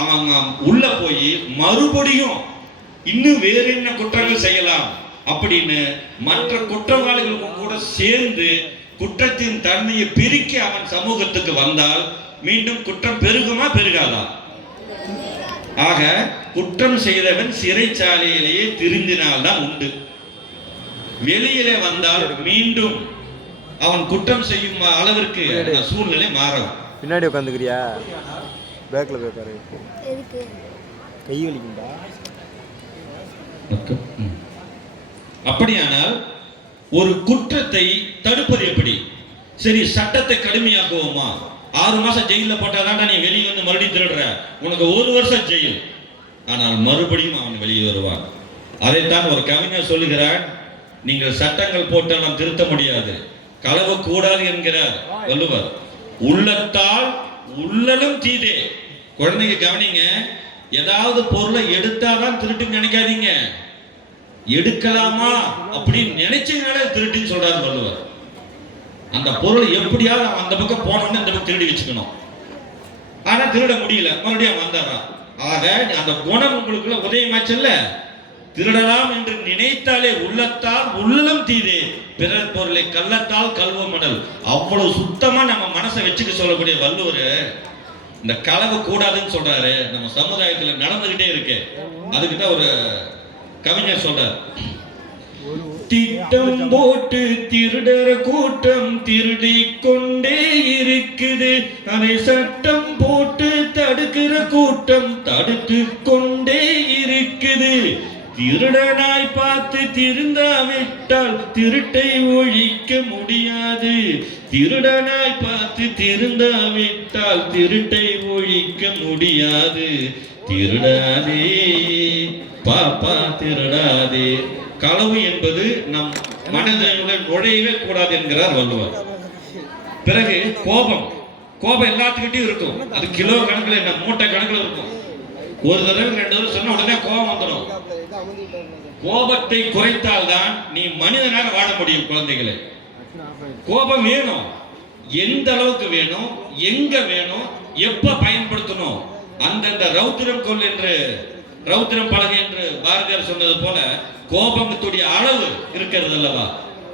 அவங்க உள்ள போய் மறுபடியும் இன்னும் வேற என்ன குற்றங்கள் செய்யலாம் அப்படின்னு மற்ற குற்றவாளிகளுக்கும் கூட சேர்ந்து குற்றத்தின் தன்மையை பெருக்கி அவன் சமூகத்துக்கு வந்தால் மீண்டும் குற்றம் பெருகுமா பெருகாதா? ஆக குற்றம் செய்தவன் சிறைச்சாலையிலேயே திருந்தினால்தான் உண்டு. வெளியிலே வந்தால் மீண்டும் அவன் குற்றம் செய்யும் அளவிற்கு சூழ்நிலை மாறும். பின்னாடி உட்காந்துக்கிறியா? பேக்ல போய் கை வலிக்கும்பா. அப்படியானால் ஒரு குற்றத்தை தடுப்பது எப்படி? சரி, சட்டத்தை கடுமையாக்குவோமா? 6 மாசம் ஜெயில போட்டாதான் நீ வெளியே வந்து மறுபடியும் திருடுற, உனக்கு 1 வருஷம் ஜெயில். ஆனால் மறுபடியும் அவன் வெளியே வருவான். அதைத்தான் ஒரு கவிஞர் சொல்லுகிறான், நீங்கள் சட்டங்கள் போட்டால் நாம் திருத்த முடியாது, களவு கூடாது என்கிறார் வள்ளுவர். உள்ளத்தால் உள்ளலும் தீதே. குழந்தைங்க கவனிங்க, ஏதாவது பொருளை எடுத்தாதான் திருட்டுன்னு நினைக்காதீங்க. எடுக்கலாமா அப்படின்னு நினைச்சீங்கனாலே திருட்டுன்னு சொல்றாரு வள்ளுவர். அந்த பொருளை எப்படியாவது அந்த பக்கம் போனோம்னு அந்த பக்கம் திருடி வச்சுக்கணும். ஆனா திருட முடியல, மறுபடியும் வந்துடுறான். ஆக அந்த குணம் உங்களுக்குள்ள உதயமாச்சல்ல. திருடலாம் என்று நினைத்தாலே உள்ளத்தால் உள்ளம் தீதே, பிறர் பொருளை கள்ளத்தால் கல்வம் மணல். அவ்வளவு சுத்தமா நம்ம மனசை வச்சுக்க சொல்லக்கூடிய வள்ளுவர் இந்த களவு கூடாதுன்னு சொல்றாரு. நம்ம சமுதாயத்துல நடந்துகிட்டே இருக்கு. அதுக்குதான் ஒரு கவிஞர் சொல்றார், திட்டம் போட்டு திருடற கூட்டம் திருடி கொண்டே இருக்குது, அதை சட்டம் போட்டு தடுக்கிற கூட்டம் தடுத்து கொண்டே இருக்குது. திருடனாய் பார்த்து திருந்தாவிட்டால் திருட்டை ஒழிக்க முடியாது, திருடனாய் பார்த்து திருந்தாவிட்டால் திருட்டை ஒழிக்க முடியாது. திருடாதே பாப்பா திருடாதே. களவு என்பது நம் மனதினுடன் நுழையவே கூடாது என்கிறார் வள்ளுவர். பிறகு கோபம். கோபம் எல்லாத்துக்கிட்டையும் இருக்கும். அது கிலோ கணக்கில் என்ன, மூட்டை கணக்கில் இருக்கும். ஒரு தடவை 2 தடவை சொன்ன உடனே கோபம் வந்துடும். கோபத்தை குறைத்தால்தான் நீ மனிதனாக வாழ முடியும். குழந்தைகளே, கோபம் வேணும். எந்த அளவுக்கு வேணும், எங்க வேணும், எப்ப பயன்படுத்தணும், அந்தந்த ரௌத்திரம் கொள் என்று ரௌத்திரம் பழகு என்று பாரதியார் சொன்னது போல கோபத்துடைய அளவு இருக்கிறது அல்லவா?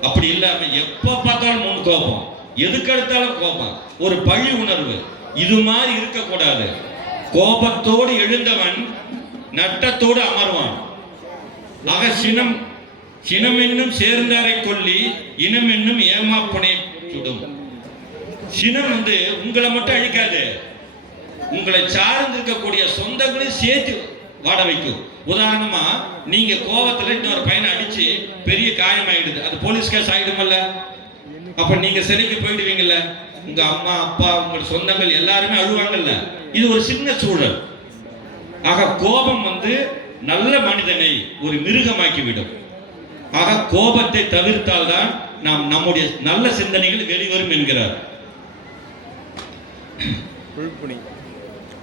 அப்படி இல்லாம எப்ப பார்த்தாலும் முன் கோபம், எதுக்கு எடுத்தாலும் கோபம், ஒரு பழி உணர்வு, இது மாதிரி இருக்கக்கூடாது. கோபத்தோடு எழுந்தவன் நட்டத்தோடு அமர்வான். ஆக சினம் சினம் என்னும் சேர்ந்தாரை கொல்லி இனம் என்னும் ஏமாப்புனை சுடும். சினம் உங்களை மட்டும் அழிக்காது, உங்களை சார்ந்து இருக்கக்கூடிய சொந்தங்களையும் சேர்த்து வாட வைக்கும். உதாரணமா, நீங்க கோபத்துல இன்னொரு பையனை அடிச்சு பெரிய காயமாயிடுது, அது போலீஸ் கேஸ் ஆயிடுமல்ல. அப்ப நீங்க சிறைக்கு போயிடுவீங்கல்ல, உங்க அம்மா அப்பா உங்க சொந்தங்கள் எல்லாருமே அழுவாங்கல்ல. இது ஒரு சின்ன சூழல். ஆக கோபம் வந்து நல்ல மனிதனை ஒரு மிருகமாக்கிவிடும். ஆக கோபத்தை தவிர்த்தால்தான் நாம் நம்முடைய நல்ல சிந்தனைகள் வெளிவரும் என்கிறார்.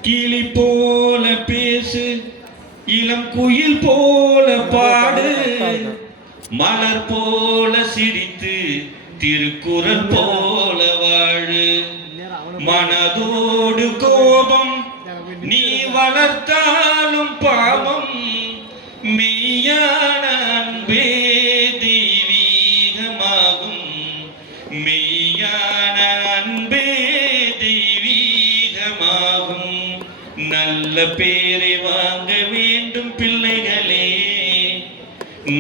கிளி போல பேசு, இளம் குயில் போல பாடு, மலர் போல சிரித்து திருக்குறள் போல வாழு. மனதோடு கோபம் நீ வளர்த்தாலும் பாவம், மெய்யான அன்பே தெய்வீகமாகும். மெய்யான அன்பே தெய்வீகமாகும். நல்ல பேரை வாங்க வேண்டும் பிள்ளைகளே,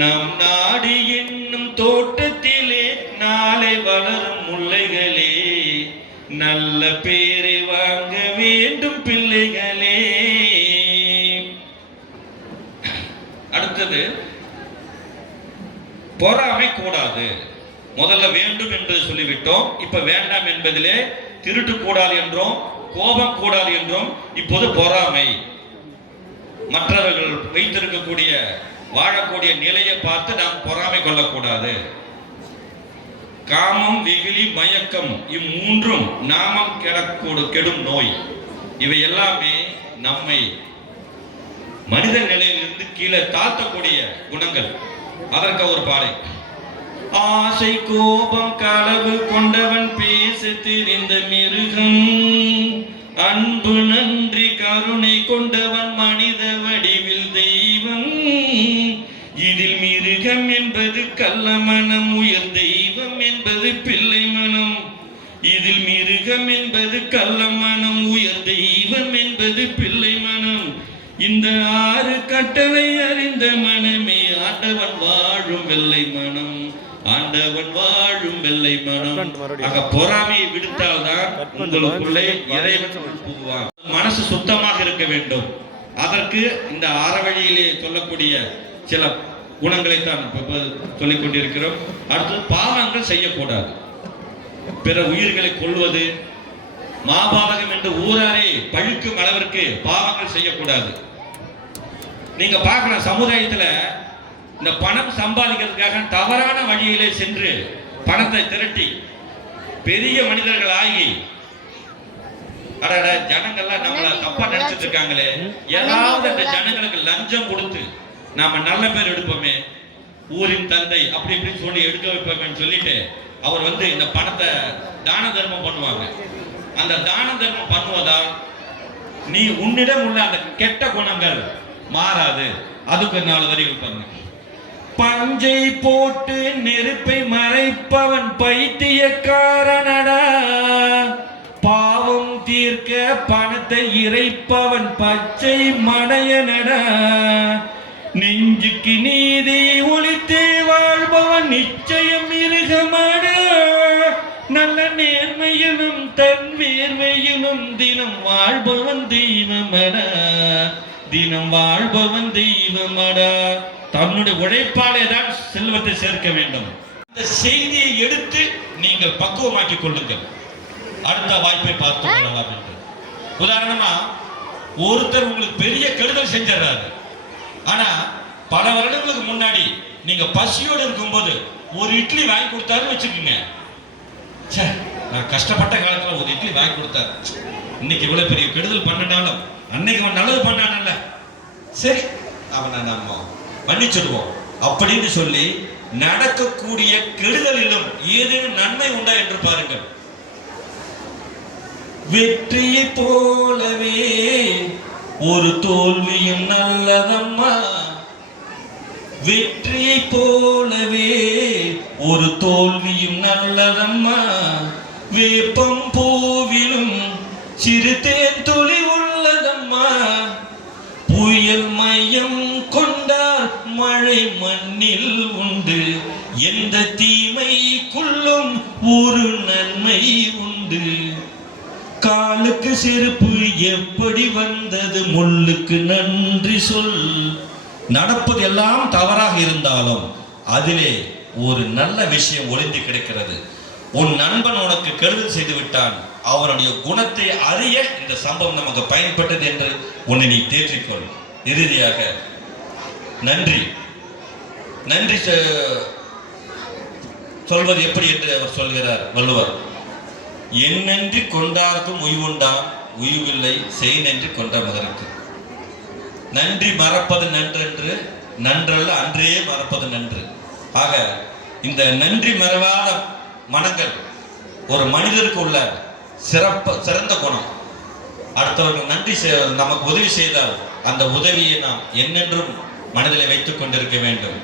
நம் நாடு என்னும் தோட்டத்திலே நாளை வளரும் முல்லைகளே. நல்ல பேரை வாங்க வேண்டும் பிள்ளைகளே. அடுத்தது பொறாமை கூடாது. முதல்ல வேண்டும் என்று சொல்லிவிட்டோம், இப்ப வேண்டாம் என்பதிலே திருட்டு கூடாது என்றும் கோபம் கூடாது என்றும் இப்போது பொறாமை. மற்றவர்கள் வைத்திருக்கக்கூடிய வாழக்கூடிய நிலையை பார்த்து நாம் பொறாமை கொள்ளக்கூடாது. காமம், வெகுளி, மயக்கம் இம்மூன்றும் நாமம் கெடும் நோய். இவை எல்லாமே நம்மை மனித நிலையிலிருந்து கீழே தாழ்த்தக்கூடிய குணங்கள். அதற்கு ஒரு பாடை. ஆசை கோபம் களவு கொண்டவன் பேச தெரிந்த மிருகம், அன்பு நன்றி கருணை கொண்டவன் மனித வடிவில் தெய்வம். இதில் மிருகம் என்பது கள்ள மனம், உயர் தெய்வம் என்பது பிள்ளை மனம். இதில் மிருகம் என்பது கள்ள மனம், உயர் தெய்வம் என்பது பிள்ளை மனம். இந்த 6 கட்டளை அறிந்த மனமே ஆண்டவன் வாழும் வெள்ளை மனம், ஆண்டவன் வாழும் வெள்ளை மனம். ஆக பொறாமையை விடுத்தால்தான் உங்களுக்குள்ளே இறைவன் புகுவான். மனசு சுத்தமாக இருக்க வேண்டும். அதற்கு இந்த அறவழியிலே சொல்லக்கூடிய சில குணங்களை தான் சொல்லிக் கொண்டிருக்கிறோம். அடுத்து பாவங்கள் செய்யக்கூடாது. பிற உயிர்களை கொள்வது, மாபாதகம் என்று ஊராரே பழிக்கும் அளவிற்கு பாவங்கள் செய்யக்கூடாது. நீங்க பார்க்கணும், சமுதாயத்துல இந்த பணம் சம்பாதிக்கிறதுக்காக தவறான வழியிலே சென்று பணத்தை திரட்டி பெரிய மனிதர்கள் ஆகி ஜனங்கள்லாம் நம்மள தப்பா நினைச்சிட்டு இருக்காங்களே, ஏதாவது அந்த ஜனங்களுக்கு லஞ்சம் கொடுத்து நாம நல்ல பேர் எடுப்போமே, ஊரின் தந்தை அப்படி இப்படி சொல்லி எடுக்க வைப்போமேன்னு சொல்லிட்டு அவர் வந்து இந்த பணத்தை தான தர்மம் பண்ணுவாங்க. அந்த தான தர்மம் பண்ணுவதால் நீ உன்னிடம் உள்ள அந்த கெட்ட குணங்கள் மாறாது. அதுக்கு 4 வரிகள் பாருங்க. பஞ்சை போட்டு நெருப்பை மறைப்பவன் பைத்தியக்காரனடா, பாவம் தீர்க்க பணத்தை இறைப்பவன் பச்சை மடையனடா, நெஞ்சுக்கு நீதி ஒளித்து வாழ்பவன் நிச்சயம் மிருகமடா, நல்ல நேர்மையிலும் தன் வேர்மையிலும் தினம் வாழ்பவன் தெய்வமடா, தினம் வாழ்பவன் தெய்வமடா. தன்னுடைய உழைப்பாலே தான் செல்வத்தை சேர்க்க வேண்டும். இந்த செய்தியை எடுத்து நீங்கள் பக்குவமாக்கிக் கொள்ளுங்கள். அடுத்த வாய்ப்பை பார்த்து கொள்ளலாம் என்று. உதாரணமா ஒருத்தர் உங்களுக்கு பெரிய கெடுதல் செஞ்சிடறாரு. ஆனா பல வருடங்களுக்கு முன்னாடி நீங்க பசியோடு இருக்கும்போது ஒரு இட்லி வாங்கி கொடுத்தாருன்னு வச்சுக்கோங்க. நான் கஷ்டப்பட்ட காலத்துல ஒரு இட்லி வாங்கி கொடுத்தாரு, இன்னைக்கு இவ்வளவு பெரிய கெடுதல் பண்ணினாலும் அன்னைக்கு அவன் நல்லது பண்ணானல்ல, சரி அவனை நம்ம மன்னிச்சிடுவோம் அப்படின்னு சொல்லி நடக்கக்கூடிய கெடுதலிலும் ஏதேனும் நன்மை உண்டா என்று பாருங்கள். வெற்றியை போலவே ஒரு தோல்வியும் நல்லதம்மா, வெற்றியை போலவே ஒரு தோல்வியும் நல்லதம்மா, வேப்பம் பூவிலும் சிறு தேன் துளி உள்ளதம்மா, புயல் மையம் கொண்டால் மழை மண்ணில் உண்டு, எந்த தீமைக்குள்ளும் ஒரு நன்மை உண்டு, காலுக்கு செருப்பு எப்படி வந்தது முள்ளுக்கு நன்றி சொல். நடப்பது எல்லாம் தவறாக இருந்தாலும் அதிலே ஒரு நல்ல விஷயம் ஒளிந்து கிடக்கிறது. உன் நண்பன் உனக்கு கெடுதல் செய்து விட்டான், அவருடைய குணத்தை அறிய இந்த சம்பவம் நமக்கு பயன்பட்டது என்று உன்னை நீ தேற்றிக்கொள். இறுதியாக நன்றி நன்றி சொல்வது எப்படி என்று அவர் சொல்கிறார் வள்ளுவர். என்னென்றி கொண்டார்க்கும் உய்வுண்டாம், உய்வில்லை செய் நன்றி கொண்ட மகருக்கு. நன்றி மறப்பது நன்றென்று, நன்றல்ல அன்றே மறப்பது நன்று. ஆக இந்த நன்றி மறவாத மனங்கள் ஒரு மனிதருக்கு உள்ள சிறந்த குணம். அடுத்தவர்கள் நன்றி நமக்கு உதவி செய்தால் அந்த உதவியை நாம் என்னென்றும் மனதில் வைத்துக் கொண்டிருக்க வேண்டும்.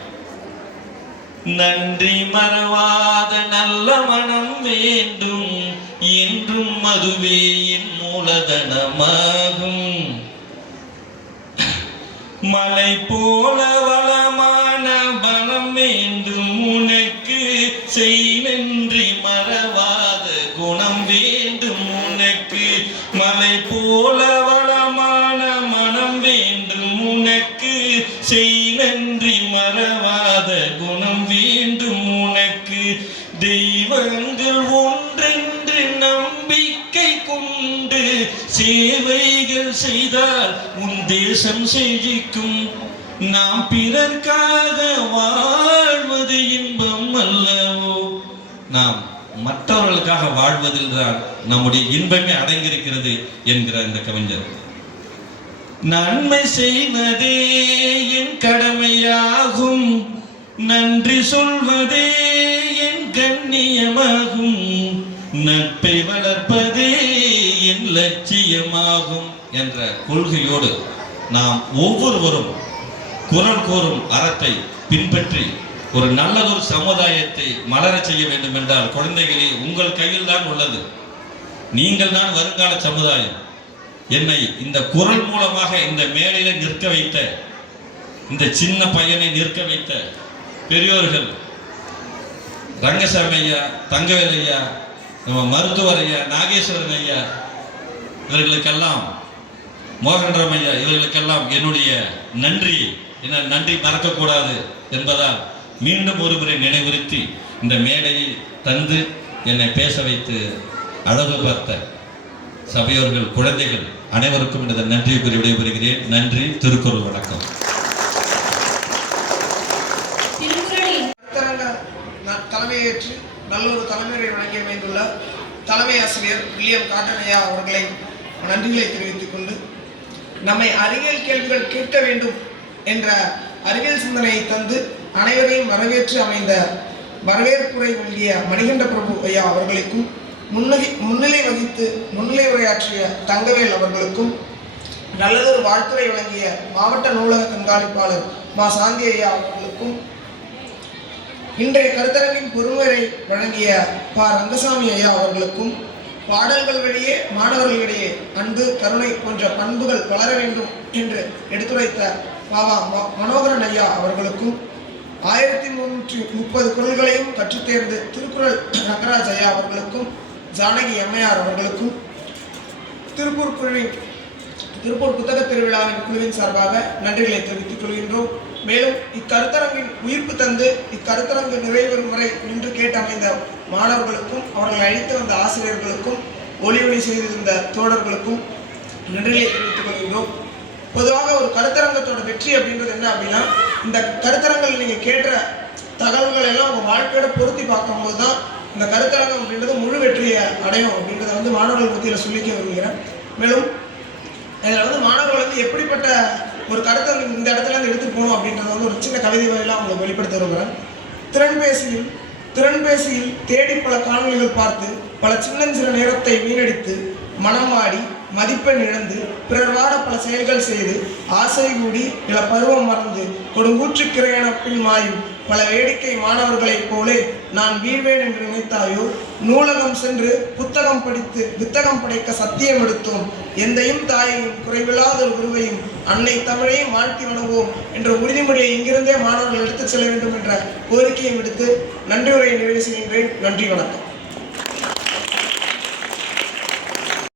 நன்றி மறவாத நல்ல மனம் வேண்டும், என்றும் அதுவே என் மூலதனமாகும். மலை போல வளமான பலம் வேண்டும் உனக்கு, செய் நன்றி மறவாத குணம் வேண்டும் உனக்கு. மலை போல வளமான மனம் வேண்டும் உனக்கு, செய் நன்றி மறவாத குணம் வேண்டும் உனக்கு. தெய்வங்கள் ஒன்றென்று நம்பிக்கை கொண்டு சேவைகள் செய்தால் உன் தேசம் செழிக்கும். நாம் பிறர்க்காக வாழ்வது இன்பம் அல்லவோ. நாம் மற்றவர்களுக்காக வாழ்வதில் தான் நம்முடைய இன்பமே அடங்கியிருக்கிறது என்கிறார் இந்த கவிஞர். நன்மை செய்வதே என் கடமையாகும், நன்றி சொல்வதே என் கண்ணியமாகும், நட்பை வளர்ப்பதே என் லட்சியமாகும் என்ற கொள்கையோடு நாம் ஒவ்வொருவரும் குரல் கூறும் அறத்தை பின்பற்றி ஒரு நல்லதொரு சமுதாயத்தை மலரச் செய்ய வேண்டும் என்றால், குழந்தைகளே உங்கள் கையில் தான் உள்ளது. நீங்கள் தான் வருங்கால சமுதாயம். என்னை இந்த குரல் மூலமாக இந்த மேடையில நிற்க வைத்த, இந்த சின்ன பையனை நிற்க வைத்த பெரியோர்கள் ரங்கசாமி ஐயா, தங்கவேல் ஐயா, நம்ம மருத்துவர் ஐயா, நாகேஸ்வரன் ஐயா, இவர்களுக்கெல்லாம், மோகன்ராம் ஐயா, இவர்களுக்கெல்லாம் என்னுடைய நன்றி. என்ன நன்றி மறக்கக்கூடாது என்பதால் மீண்டும் ஒருமுறை நினைவுறுத்தி இந்த மேடையை தந்து என்னை பேச வைத்து அழகு பார்த்த சபையோர்கள், குழந்தைகள் அனைவருக்கும் இந்த நன்றியை கூறி விடைபெறுகிறேன். நன்றி. திருக்குறள் வணக்கம். தலைமையேற்று நல்லொரு தலைமையை வழங்கி அமைந்துள்ள தலைமை ஆசிரியர் வில்லியம் காட்டன் ஐயா அவர்களை நன்றிகளை தெரிவித்துக் கொண்டு, நம்மை அறிவியல் கேள்விகள் கேட்க வேண்டும் என்ற அறிவியல் சிந்தனையை தந்து அனைவரையும் வரவேற்று அமைந்த வரவேற்புரை வழங்கிய மணிகண்ட பிரபு ஐயா அவர்களுக்கும், முன்னிலை வகித்து முன்னிலை உரையாற்றிய தங்கவேல் அவர்களுக்கும், நல்லதொரு வாழ்த்துரை வழங்கிய மாவட்ட நூலக கண்காணிப்பாளர் மா சாந்தி ஐயா அவர்களுக்கும், இன்றைய கருத்தரங்கின் பொறுமுறை வழங்கிய பா ரங்கசாமி ஐயா அவர்களுக்கும், பாடல்கள் வழியே மாணவர்களிடையே அன்பு, கருணை போன்ற பண்புகள் வளர வேண்டும் என்று எடுத்துரைத்த பாவா மனோகரன் ஐயா அவர்களுக்கும், 1330 குறள்களையும் கற்றுத்தேர்ந்து திருக்குறள் ரங்கராஜ் ஐயா அவர்களுக்கும், ஜானகி எம்மையார் அவர்களுக்கும், திருப்பூர் புத்தக திருவிழாவின் குழுவின் சார்பாக நன்றிகளை தெரிவித்துக் கொள்கின்றோம். மேலும் இக்கருத்தரங்கின் உயிர்ப்பு தந்து இக்கருத்தரங்கு நிறைவேறும் வரை நின்று கேட்டமைந்த மாணவர்களுக்கும், அவர்களை அழைத்து வந்த ஆசிரியர்களுக்கும், ஒளி செய்திருந்த தோழர்களுக்கும் நன்றிகளை தெரிவித்துக் கொள்கின்றோம். பொதுவாக ஒரு கருத்தரங்கத்தோட வெற்றி அப்படின்றது என்ன அப்படின்னா, இந்த கருத்தரங்கில் நீங்கள் கேட்ட தகவல்கள் எல்லாம் உங்கள் வாழ்க்கையோட பொருத்தி பார்க்கும்போது தான் இந்த கருத்தரங்கம் அப்படின்றது முழு வெற்றியை அடையும் அப்படின்றத மாணவர்கள் மத்தியில் சொல்லிக்க விரும்புகிறேன். மேலும் இதில் மாணவர்கள் எப்படிப்பட்ட ஒரு கருத்தை இந்த இடத்துல இருந்து எடுத்து போகணும் அப்படின்றத ஒரு சின்ன கவிதை வகையெல்லாம் அவங்களுக்கு வெளிப்படுத்த விரும்புகிறேன். திறன்பேசியில் தேடி பல காணொலிகள் பார்த்து பல சின்னஞ்சிறு நேரத்தை வீணடித்து மனம் வாடி மதிப்பெண் இழந்து பிறர் வாட பல செயல்கள் செய்து ஆசை கூடி இள பருவம் மறந்து கொடுங்கூற்றுக்கிறையன பின் மாயும் பல வேடிக்கை மாணவர்களைப் போலே நான் வீழ்வேன் என்று நினைத்தாயோ. நூலகம் சென்று புத்தகம் படித்து வித்தகம் படைக்க சத்தியம் எடுத்தோம். எந்தையும் தாயையும் குறைவில்லாத ஒரு குருவையும் அன்னை தமிழையும் வாழ்த்தி வணங்குவோம் என்ற உறுதிமொழியை இங்கிருந்தே மாணவர்கள் எடுத்துச் செல்ல வேண்டும் என்ற கோரிக்கையை விடுத்து நன்றி உரையை நிறைவு செய்கின்றேன். நன்றி, வணக்கம்.